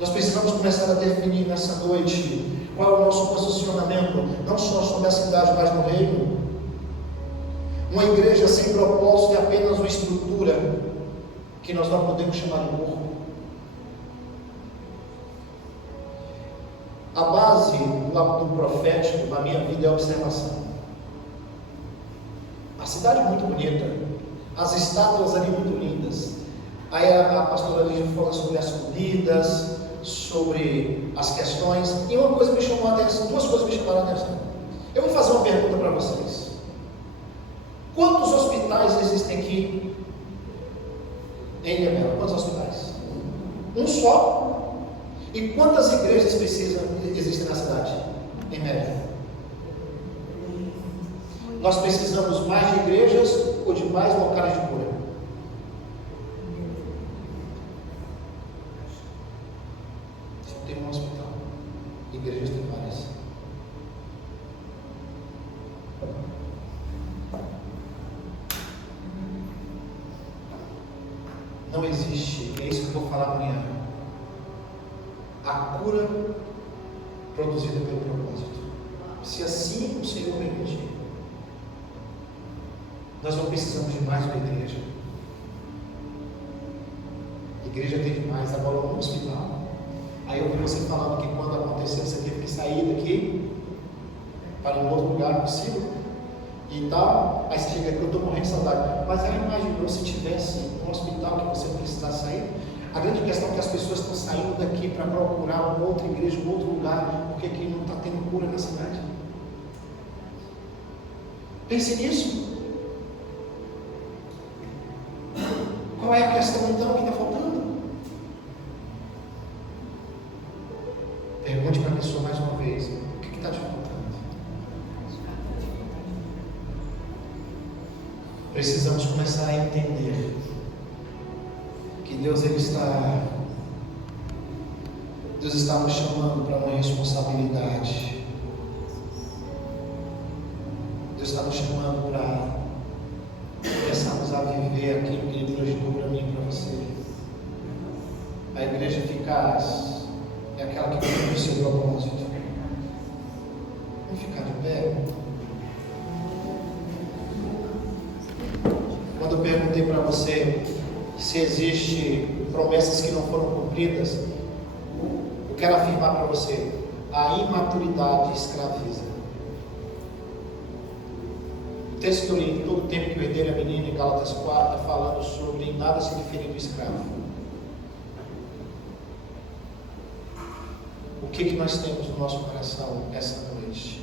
Nós precisamos começar a definir nessa noite qual é o nosso posicionamento, não só sobre a cidade, mas no reino. Uma igreja sem propósito é apenas uma estrutura que nós não podemos chamar de corpo. A base do profético na minha vida é a observação. A cidade é muito bonita, as estátuas ali muito lindas. Aí a pastora Lígia fala sobre as comidas, sobre as questões, e uma coisa me chamou a atenção, duas coisas me chamaram a atenção. Eu vou fazer uma pergunta para vocês. Quantos hospitais existem aqui em Ilhabela? Quantos hospitais? Um só? E quantas igrejas existem na cidade? Em média? Nós precisamos mais de igrejas ou de mais locais de cura? Tem um hospital, igrejas tem várias. Não existe, é isso que eu vou falar amanhã, a cura produzida pelo propósito. Se assim o Senhor permitir, nós não precisamos de mais uma igreja. Igreja tem demais, agora um hospital. Aí eu vi você falando que quando aconteceu, você teve que sair daqui para um outro lugar possível e tal. Aí você chega aqui, eu estou morrendo de saudade. Mas aí imaginou se tivesse um hospital que você precisasse sair? A grande questão é que as pessoas estão saindo daqui para procurar uma outra igreja, um outro lugar, porque aqui não está tendo cura na cidade. Pense nisso. Qual é a questão então que está faltando? Pergunte para a pessoa mais uma vez: o que está te faltando? Precisamos começar a entender que Deus está nos chamando para uma responsabilidade. Deus está nos chamando para começarmos a viver aquilo que Ele projetou para mim e para você. A igreja eficaz é aquela que cumpre o seu propósito. Vamos ficar de pé. Quando eu perguntei para você se existem promessas que não foram cumpridas, eu quero afirmar para você: a imaturidade escraviza. O texto que eu li, todo o tempo que eu herdei a menina, em Gálatas 4, está falando sobre em nada se diferir do escravo. O que nós temos no nosso coração essa noite?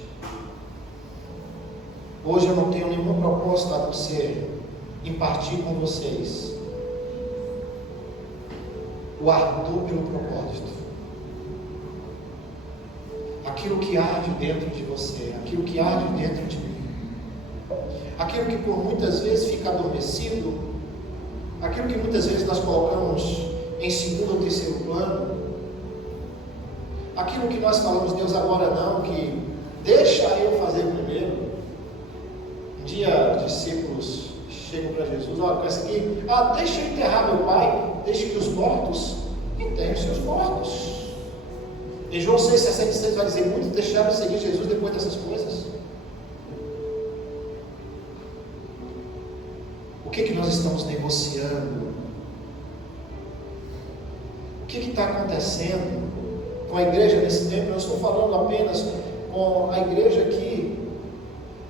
Hoje eu não tenho nenhuma proposta a não ser impartir com vocês o ardor pelo propósito, aquilo que arde dentro de você, aquilo que arde dentro de mim, aquilo que por muitas vezes fica adormecido, aquilo que muitas vezes nós colocamos em segundo ou terceiro plano, aquilo que nós falamos: Deus, agora não, que deixa eu fazer primeiro. Um dia os discípulos chegam para Jesus: olha, com essa aqui, deixa eu enterrar meu pai, deixa que os mortos enterrem os seus mortos. Em João 6,66 vai dizer: muitos deixaram de seguir Jesus depois dessas coisas. O que nós estamos negociando? O que está acontecendo com a igreja nesse tempo? Eu não estou falando apenas com a igreja aqui,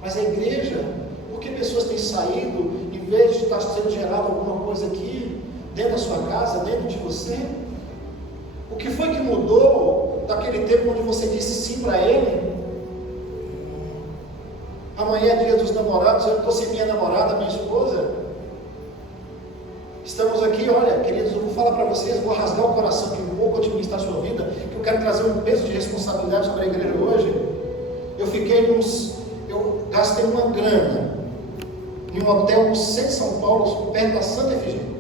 mas a igreja, porque pessoas têm saído, em vez de estar sendo gerada alguma coisa aqui, dentro da sua casa, dentro de você. O que foi que mudou daquele tempo onde você disse sim para ele? Amanhã é dia dos namorados, eu estou sem minha namorada, minha esposa. Estamos aqui, olha, queridos, eu vou falar para vocês, vou rasgar o coração que um pouco otimista a sua vida, que eu quero trazer um peso de responsabilidade sobre a igreja hoje. Eu gastei uma grana em um hotel no centro de São Paulo, perto da Santa Efigênia.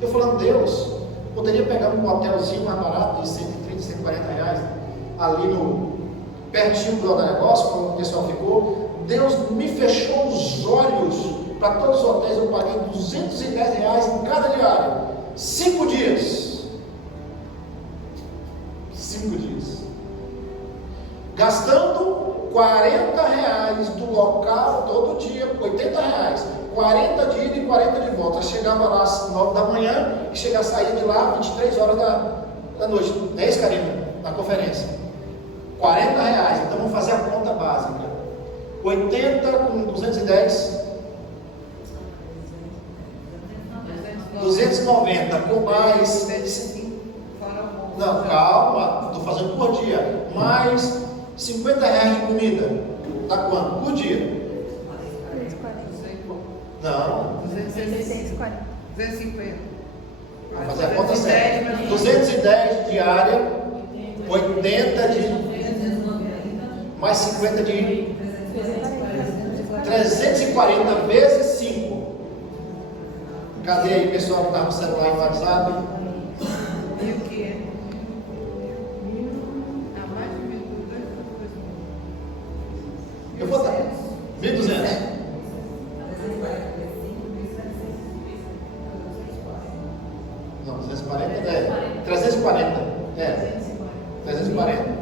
Eu falando: Deus, vou poderia pegar um hotelzinho mais barato de 130, 140 reais, ali no pertinho do negócio, como o pessoal ficou. Deus me fechou os olhos para todos os hotéis. Eu paguei 210 reais em cada diária, 5 dias. 5 dias, gastando 40 reais do local todo dia, 80 reais, 40 de ida e 40 de volta. Chegava lá às 9 da manhã e saía de lá às 23 horas da noite. 10, Karina, na conferência. 40 reais, então vamos fazer a conta básica. 80 com 210, 290 com mais. Não, calma, estou fazendo por dia. Mais 50 reais de comida. Dá quanto? Por dia? 240. Não. 240. 250. Vamos fazer a conta certa. 210 diária, 80 de. Mais 50 de. 340 vezes 5. Cadê aí, pessoal que está no celular e no WhatsApp? E o que é? A mais de 1.200. Eu vou dar 1.200. Não, 240 é 340. É. 340.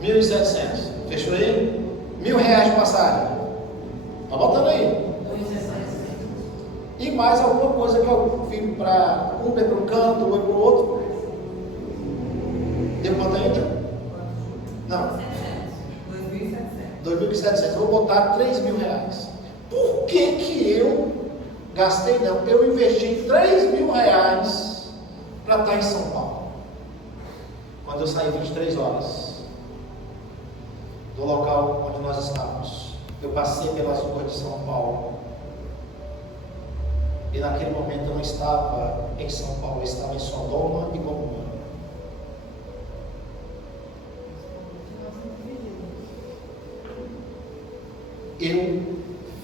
1.700. Fechou aí? R$1.000 de passagem. Tá botando aí. E mais alguma coisa que eu fui para Uber para um canto, Uber para o outro. Deu quanto ainda? Não. 2.700. Vou botar R$3.000. Por que eu gastei? Não, eu investi R$3.000 para estar em São Paulo. Quando eu saí 23 horas do local onde nós estávamos, eu passei pelas ruas de São Paulo. E naquele momento eu não estava em São Paulo, eu estava em Sodoma e Gomorra. Eu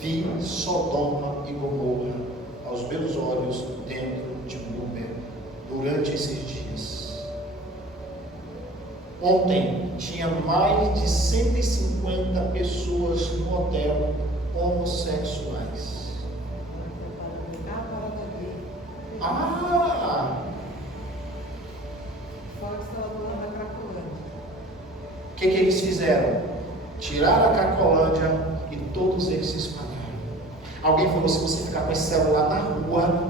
vi Sodoma e Gomorra aos meus olhos dentro de um Uber durante esses dias. Ontem tinha mais de 150 pessoas no hotel homossexuais. Ah! Fora que estava falando da Cracolândia. O que eles fizeram? Tiraram a Cracolândia e todos eles se espalharam. Alguém falou: se você ficar com esse celular na rua,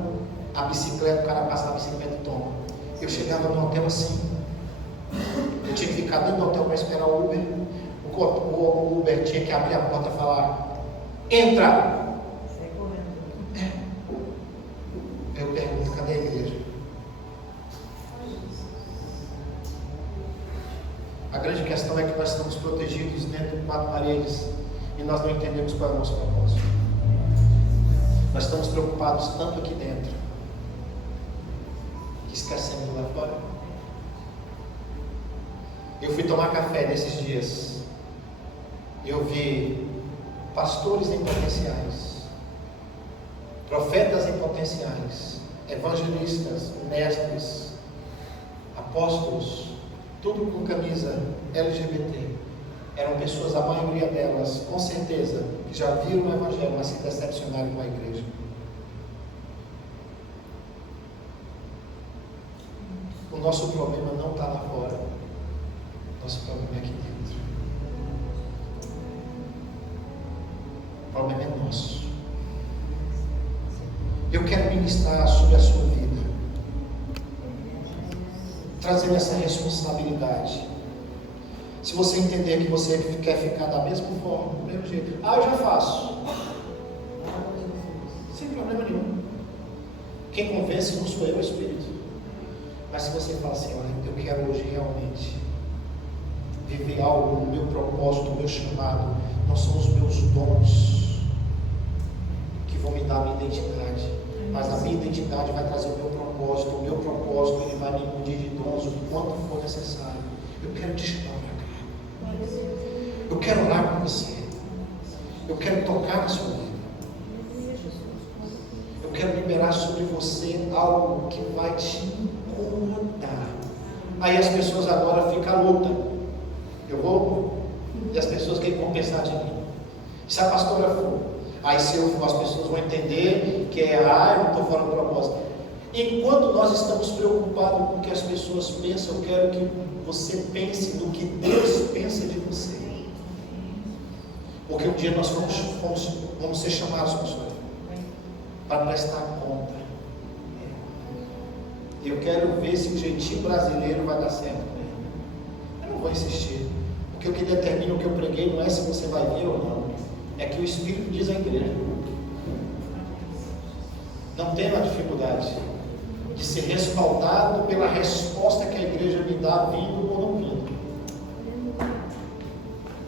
a bicicleta, o cara passa a bicicleta e toma. Eu chegava no hotel assim. Eu tinha que ficar dentro do hotel para esperar o Uber. O Uber tinha que abrir a porta e falar: entra! Sai correndo. Eu pergunto: cadê a igreja? A grande questão é que nós estamos protegidos dentro de 4 paredes e nós não entendemos qual é o nosso propósito. Nós estamos preocupados tanto aqui dentro que esquecemos lá fora. Eu fui tomar café nesses dias e eu vi pastores em potenciais, profetas em potenciais, evangelistas, mestres, apóstolos, tudo com camisa LGBT. Eram pessoas, a maioria delas, com certeza, que já viram o evangelho, mas se decepcionaram com a igreja. O nosso problema não está lá fora. Nosso problema é aqui dentro. O problema é nosso. Eu quero ministrar sobre a sua vida, trazendo essa responsabilidade. Se você entender que você quer ficar da mesma forma, do mesmo jeito, eu já faço, sem problema nenhum. Quem convence não sou eu, é o Espírito. Mas se você fala assim: olha, eu quero hoje realmente viver algo, o meu propósito, o meu chamado, não são os meus dons que vão me dar a minha identidade, mas a minha identidade vai trazer o meu propósito ele vai me imbuir de dons o quanto for necessário. Eu quero te chamar para cá, eu quero orar com você, eu quero tocar na sua vida, eu quero liberar sobre você algo que vai te incomodar. Aí as pessoas agora ficam loucas. Eu vou, e as pessoas querem compensar de mim. Se a pastora for, aí se eu for, as pessoas vão entender que eu não estou fora do propósito. Enquanto nós estamos preocupados com o que as pessoas pensam, eu quero que você pense no que Deus pensa de você. Porque um dia nós vamos ser chamados, pastor, para prestar conta. Eu quero ver se o jeitinho brasileiro vai dar certo. Eu não vou insistir, porque o que determina o que eu preguei não é se você vai ver ou não, é que o Espírito diz à igreja. Não tenho a dificuldade de ser respaldado pela resposta que a igreja me dá, vindo ou não vindo.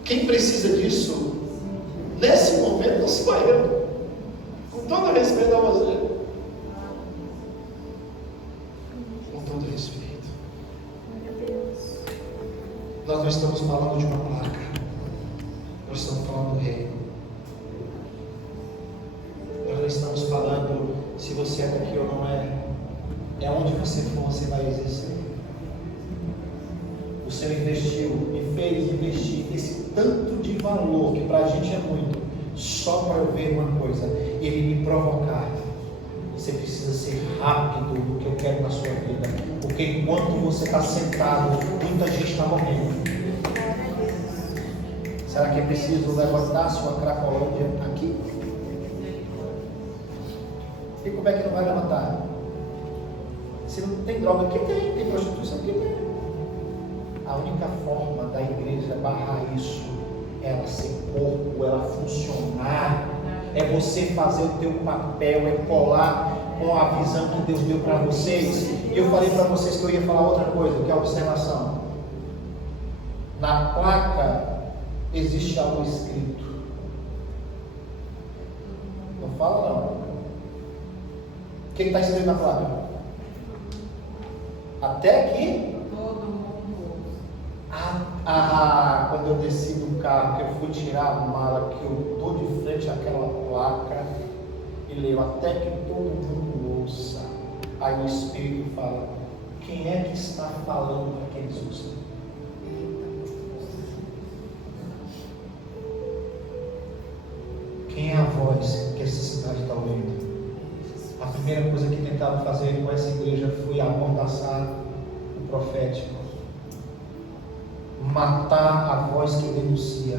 Quem precisa disso nesse momento não sou eu, com todo respeito a você, com todo respeito. Nós não estamos falando de uma placa, nós estamos falando do reino. Nós não estamos falando se você é daqui ou não é. É onde você for, você vai exercer. O Senhor investiu, me fez investir esse tanto de valor, que para a gente é muito, só para eu ver uma coisa, Ele me provocar. Você precisa ser rápido no que eu quero na sua vida, porque enquanto você está sentado, muita gente está morrendo. Será que é preciso levantar sua Cracolândia aqui? E como é que não vai levantar? Se não tem droga aqui, tem prostituição aqui, tem. A única forma da igreja barrar isso, ela ser corpo, ela funcionar, é você fazer o teu papel, é colar com a visão que Deus deu para vocês. Eu falei para vocês que eu ia falar outra coisa, que é a observação. Na placa existe algo escrito. Não fala não. O que está escrito na placa? Até que Todo mundo. quando eu desci do carro, que eu fui tirar a mala, que eu estou de frente àquela placa e leio até que todo mundo ouça. Aí o Espírito fala: quem é que está falando para que eles ouçam? Quem é a voz que essa cidade está ouvindo? A primeira coisa que tentaram fazer com essa igreja foi amordaçar o profético, matar a voz que denuncia,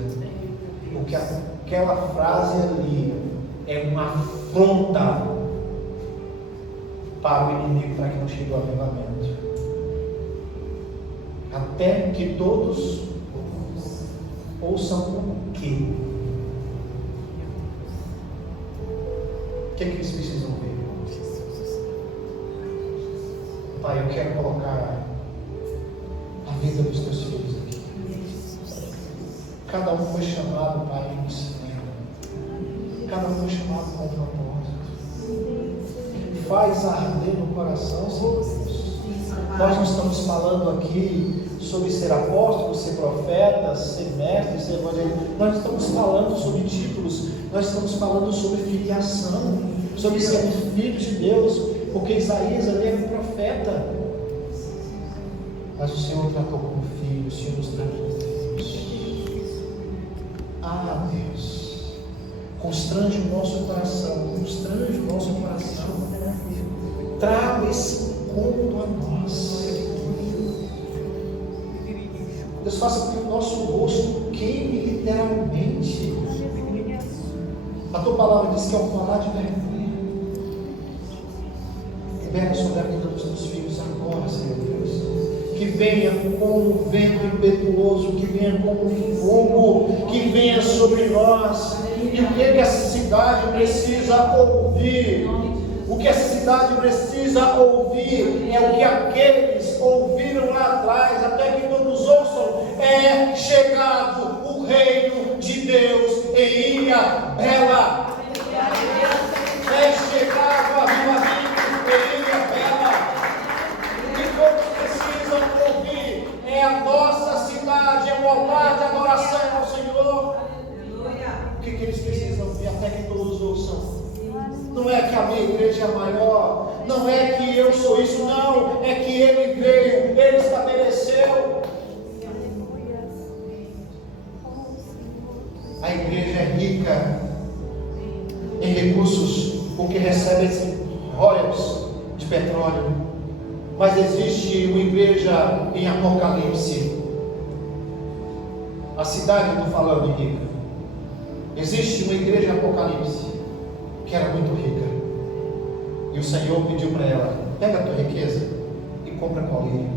porque aquela frase ali é uma afronta para o inimigo, para que não chegue o avivamento. Até que todos ouçam o quê? O que eles precisam ver? Pai, eu quero colocar a vida dos teus filhos aqui. Cada um foi chamado, Pai, em ministério. Cada um foi chamado com um propósito. Faz arder no coração, Senhor Deus. Nós não estamos falando aqui sobre ser apóstolo, ser profeta, ser mestre, ser evangelista. Nós estamos falando sobre títulos. Nós estamos falando sobre filiação, sobre sermos filhos de Deus. Porque Isaías ali era um profeta, mas o Senhor tratou como filho, o Senhor nos tratou como filhos. Deus, constrange o nosso coração, constrange o nosso coração, traga esse incômodo a nós. Deus, faça com que o nosso rosto queime literalmente. A tua palavra diz que é um falar de vergonha. Libera sobre a vida dos teus filhos agora, Senhor Deus. Que venha como um vento impetuoso, que venha como um fogo, que venha sobre nós. E o que essa cidade precisa ouvir? O que essa cidade precisa ouvir é o que aqueles ouviram lá atrás, até que todos ouçam: é chegado o reino de Deus em Ilha Bela. É chegado o avivamento em Ilha Bela. O que todos precisam ouvir é a nossa cidade, é o altar de adoração ao Senhor. O que eles precisam ouvir até que todos ouçam? Não é que a minha igreja é róleos de petróleo, mas existe uma igreja em Apocalipse. A cidade, eu estou falando, rica. Existe uma igreja em Apocalipse que era muito rica, e o Senhor pediu para ela: pega a tua riqueza e compra colírio.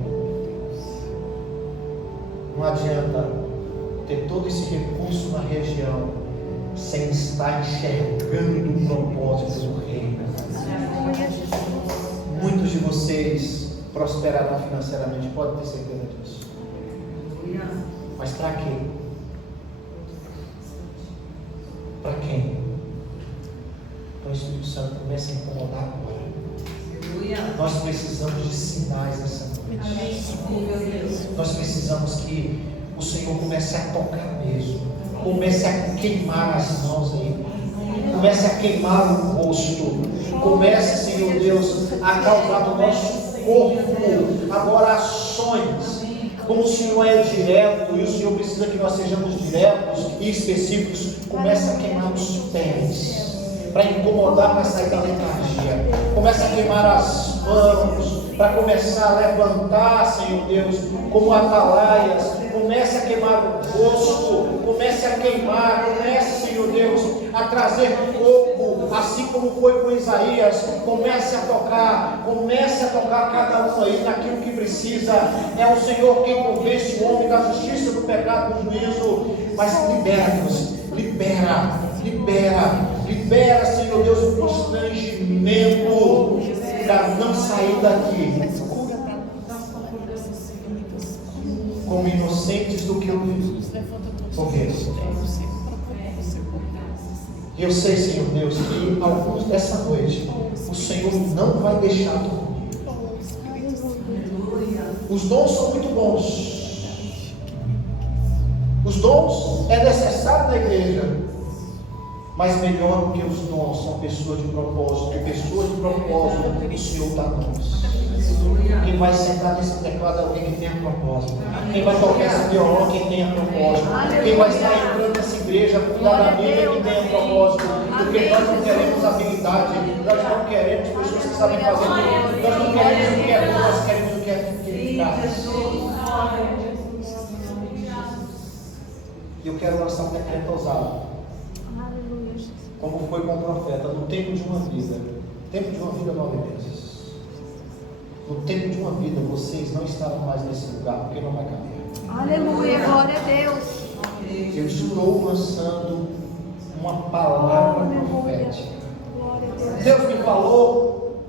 Não adianta ter todo esse recurso na região sem estar enxergando o propósito do reino. Muitos de vocês prosperarão financeiramente, pode ter certeza disso. Mas para quê? Para quem? Então o Espírito Santo começa a incomodar agora. Nós precisamos de sinais nessa noite. Nós precisamos que o Senhor comece a tocar mesmo. Comece a queimar as mãos aí. Comece a queimar o rosto. Comece, Senhor Deus, a causar no nosso corpo agora ações. Como o Senhor é direto e o Senhor precisa que nós sejamos diretos e específicos, comece a queimar os pés para incomodar, para sair da letargia. Comece a queimar as mãos para começar a levantar, Senhor Deus, como atalaias. Comece a queimar o rosto, comece a queimar, comece, Senhor Deus, a trazer fogo, assim como foi com Isaías. Comece a tocar cada um aí naquilo que precisa. É o Senhor quem convence o homem da justiça, do pecado, do juízo. Mas libera-nos, libera, Senhor Deus, o constrangimento para não sair daqui como inocentes do que ouvimos. E eu sei, Senhor Deus, que alguns dessa noite o Senhor não vai deixar dormir. Os dons são muito bons. Os dons é necessário na igreja, mas melhor do que os dons são pessoas de propósito. E pessoas de propósito o Senhor está nós. Quem vai sentar nesse teclado é alguém que tenha propósito. Quem vai tocar esse violão, quem tenha propósito. Quem vai estar entrando nessa igreja, cuidar da Bíblia, quem tenha propósito. Porque nós não queremos habilidade, nós não queremos pessoas que sabem fazer tudo. Nós não queremos o que é bom, nós queremos o que é eficaz. E eu quero lançar um decreto ousado. Como foi com o profeta, no tempo de uma vida. Tempo de uma vida, 9 meses. No tempo de uma vida, vocês não estarão mais nesse lugar, porque não vai caber. Aleluia, glória a Deus. Eu estou lançando uma palavra profética. Deus me falou,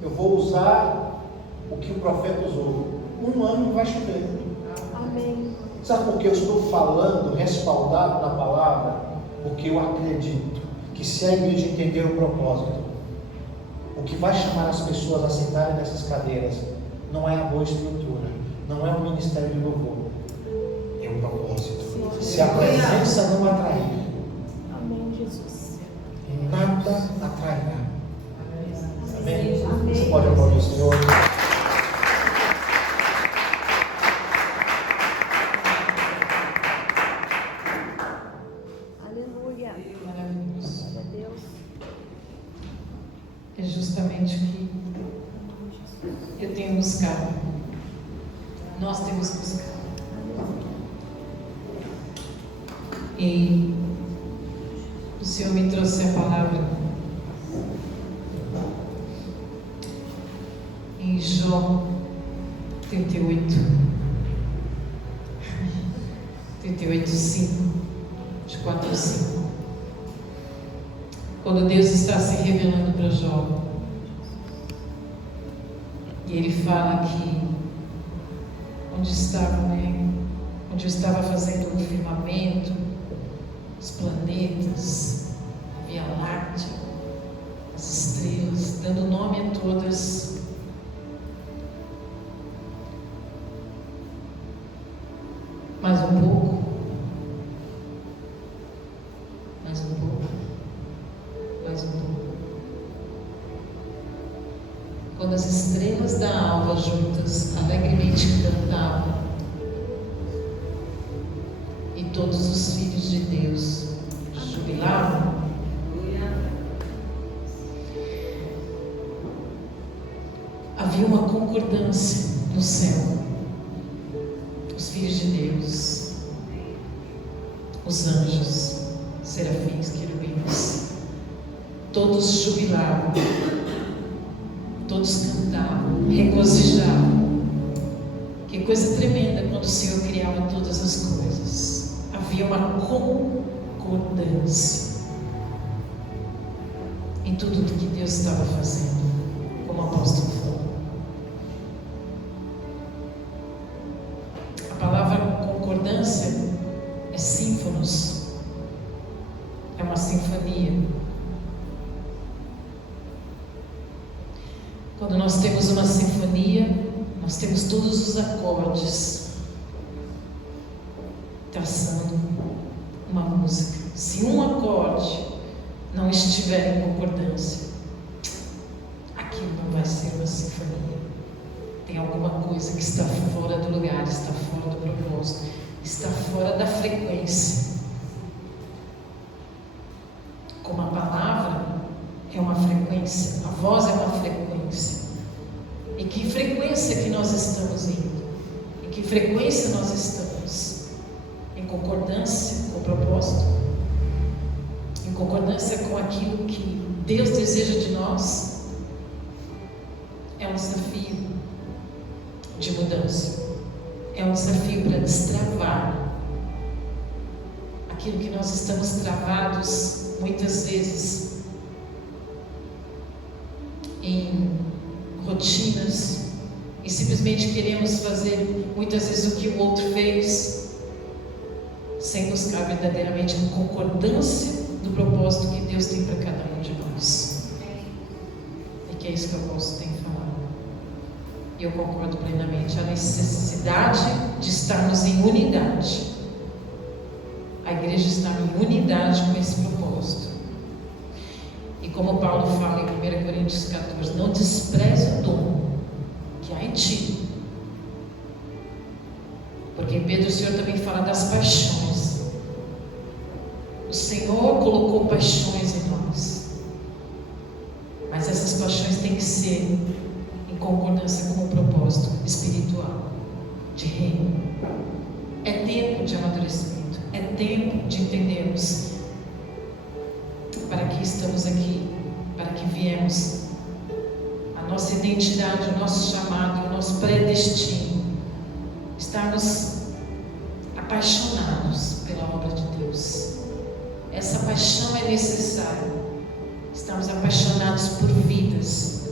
eu vou usar o que o profeta usou. 1 ano não vai chover. Amém. Sabe por que eu estou falando, respaldado na palavra? Porque eu acredito que se a igreja entender o propósito, o que vai chamar as pessoas a sentarem nessas cadeiras não é a boa estrutura, não é o ministério de louvor, é o propósito. Se a presença não atrair, Amém, Jesus. nada atrairá. Amém? Você pode aplaudir o Senhor? Aleluia. Maravilhoso. Glória a Deus. É justamente o que eu tenho buscado. Nós temos buscado. E o Senhor me trouxe a palavra em Jó 38, 5, de 4 a 5. Quando Deus está se revelando para Jó, e ele fala que onde eu estava fazendo o firmamento, os planetas, a Via Láctea, as estrelas, dando nome a todas. Mais um pouco, mais um pouco, mais um pouco. Quando as estrelas da alva juntas alegremente cantavam, e todos os filhos de Deus jubilavam, havia uma concordância no céu. Os filhos de Deus, os anjos, serafins, querubins, todos jubilavam, todos cantavam, regozijavam. Que coisa tremenda quando o Senhor criava todas as coisas. Havia uma concordância em tudo o que Deus estava fazendo, como o apóstolo falou. A palavra concordância é sínfonos, é uma sinfonia. Quando nós temos uma sinfonia, nós temos todos os acordes traçando uma música. Se um acorde não estiver em concordância, aquilo não vai ser uma sinfonia. Tem alguma coisa que está fora do lugar, está fora do propósito, está fora da frequência. Como a palavra é uma frequência, a voz é uma frequência. Em que frequência que nós estamos indo? Em que frequência nós estamos? Em concordância com o propósito? Em concordância com aquilo que Deus deseja de nós? É um desafio de mudança. É um desafio para destravar aquilo que nós estamos travados muitas vezes em rotinas, e simplesmente queremos fazer muitas vezes o que o outro fez, sem buscar verdadeiramente a concordância do propósito que Deus tem para cada um de nós. E que é isso que eu posso ter falado. E eu concordo plenamente. A necessidade de estarmos em unidade. A igreja está em unidade com esse propósito. E como Paulo fala em 1 Coríntios 14, não despreze o dom que há em ti. Porque em Pedro o Senhor também fala das paixões. O Senhor colocou paixões em nós. Mas essas paixões têm que ser em concordância com o propósito espiritual, de reino. É tempo de amadurecimento. É tempo de entendermos para que estamos aqui, para que viemos. A nossa identidade, o nosso chamado, o nosso predestino. Estarmos apaixonados pela obra de Deus. Essa paixão é necessária. Estamos apaixonados por vidas,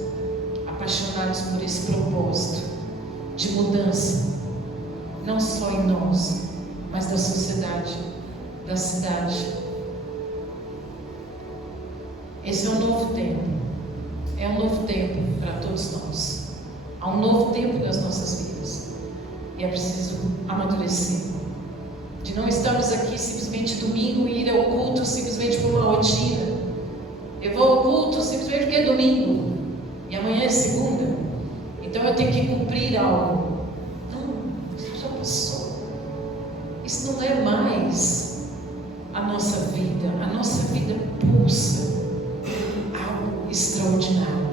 apaixonados por esse propósito de mudança, não só em nós, mas da sociedade, da cidade. Esse é um novo tempo. É um novo tempo para todos nós. Há um novo tempo nas nossas vidas. E é preciso amadurecer. De não estarmos aqui simplesmente domingo e ir ao culto simplesmente por uma rotina. Eu vou ao culto simplesmente porque é domingo. E amanhã é segunda. Então eu tenho que cumprir algo. Não, isso já passou. Isso não é mais a nossa vida. A nossa vida pulsa algo extraordinário.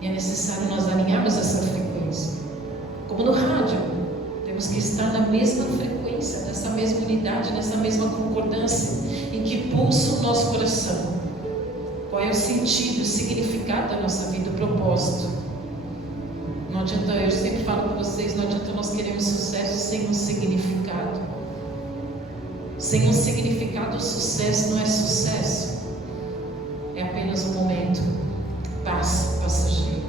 E é necessário nós alinharmos essa frequência. Como no rádio, temos que estar na mesma frequência, nessa mesma unidade, nessa mesma concordância, em que pulsa o nosso coração. Qual é o sentido, o significado da nossa vida, o propósito? Não adianta, eu sempre falo com vocês, não adianta nós queremos sucesso sem um significado. Sem um significado, o sucesso não é sucesso. É apenas um momento, passa, passageiro.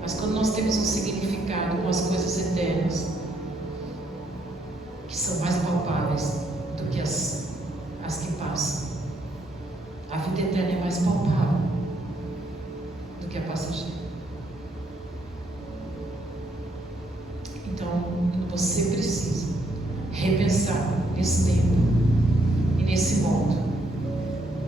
Mas quando nós temos um significado com as coisas eternas, que são mais palpáveis do que as que passam, a vida eterna é mais palpável do que a passageira. Então, você precisa repensar nesse tempo e nesse modo.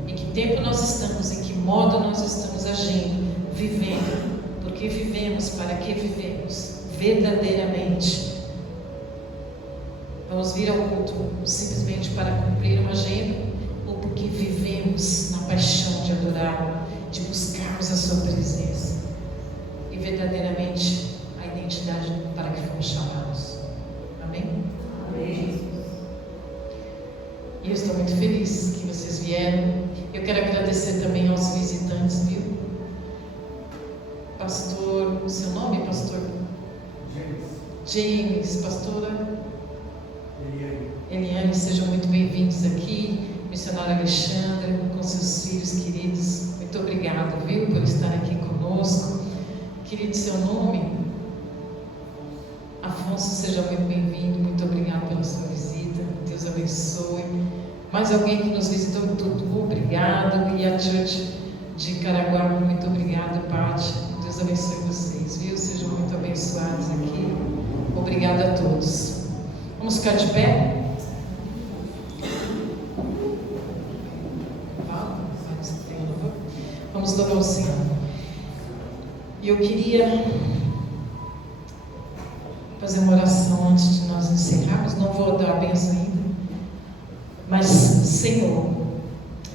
Em que tempo nós estamos, em que modo nós estamos agindo, vivendo. Porque vivemos, para que vivemos verdadeiramente. Vamos vir ao culto simplesmente para cumprir uma agenda, ou porque vivemos na paixão de adorar, de buscarmos a sua presença. e verdadeiramente a identidade para que fomos chamados. Amém? Amém. E eu estou muito feliz que vocês vieram. Eu quero agradecer também aos visitantes, viu? Pastor, o seu nome, pastor? James, pastora Eliane, sejam muito bem-vindos aqui. Missionário Alexandre, com seus filhos queridos, muito obrigada, viu, por estar aqui conosco. Querido, seu nome? Afonso, seja muito bem-vindo, muito obrigado pela sua visita, Deus abençoe. Mais alguém que nos visitou, tudo obrigado. E a Church de Caraguá, muito obrigado, Pati, Deus abençoe vocês, viu, sejam muito abençoados aqui. Obrigada a todos. Vamos ficar de pé? Vamos louvar o Senhor. E eu queria fazer uma oração antes de nós encerrarmos. Não vou dar a bênção ainda. Mas, Senhor,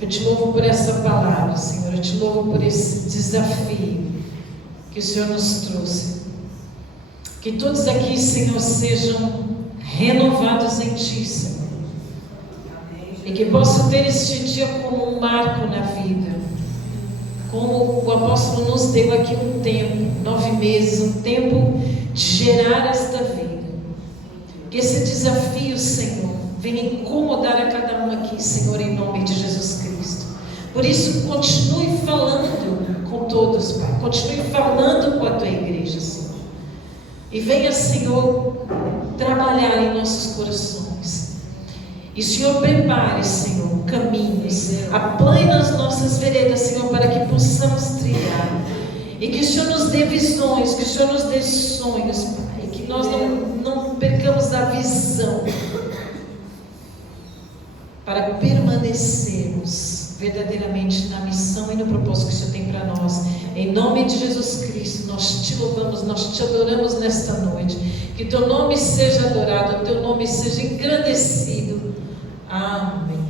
eu te louvo por essa palavra, Senhor. Eu te louvo por esse desafio que o Senhor nos trouxe. Que todos aqui, Senhor, sejam renovados em Ti, Senhor. E que possam ter este dia como um marco na vida. Como o apóstolo nos deu aqui um tempo, 9 meses, um tempo de gerar esta vida. Que esse desafio, Senhor, venha incomodar a cada um aqui, Senhor, em nome de Jesus Cristo. Por isso, continue falando com todos, Pai. Continue falando com a Tua igreja, Senhor. E venha, Senhor, trabalhar em nossos corações. E o Senhor prepare, Senhor, caminhos, aplane nas nossas veredas, Senhor, para que possamos trilhar. E que o Senhor nos dê visões, que o Senhor nos dê sonhos, Pai. Que nós não percamos a visão, para permanecermos verdadeiramente na missão e no propósito que o Senhor tem para nós. Em nome de Jesus Cristo, nós te louvamos, nós te adoramos nesta noite. Que teu nome seja adorado, teu nome seja engrandecido. Amém.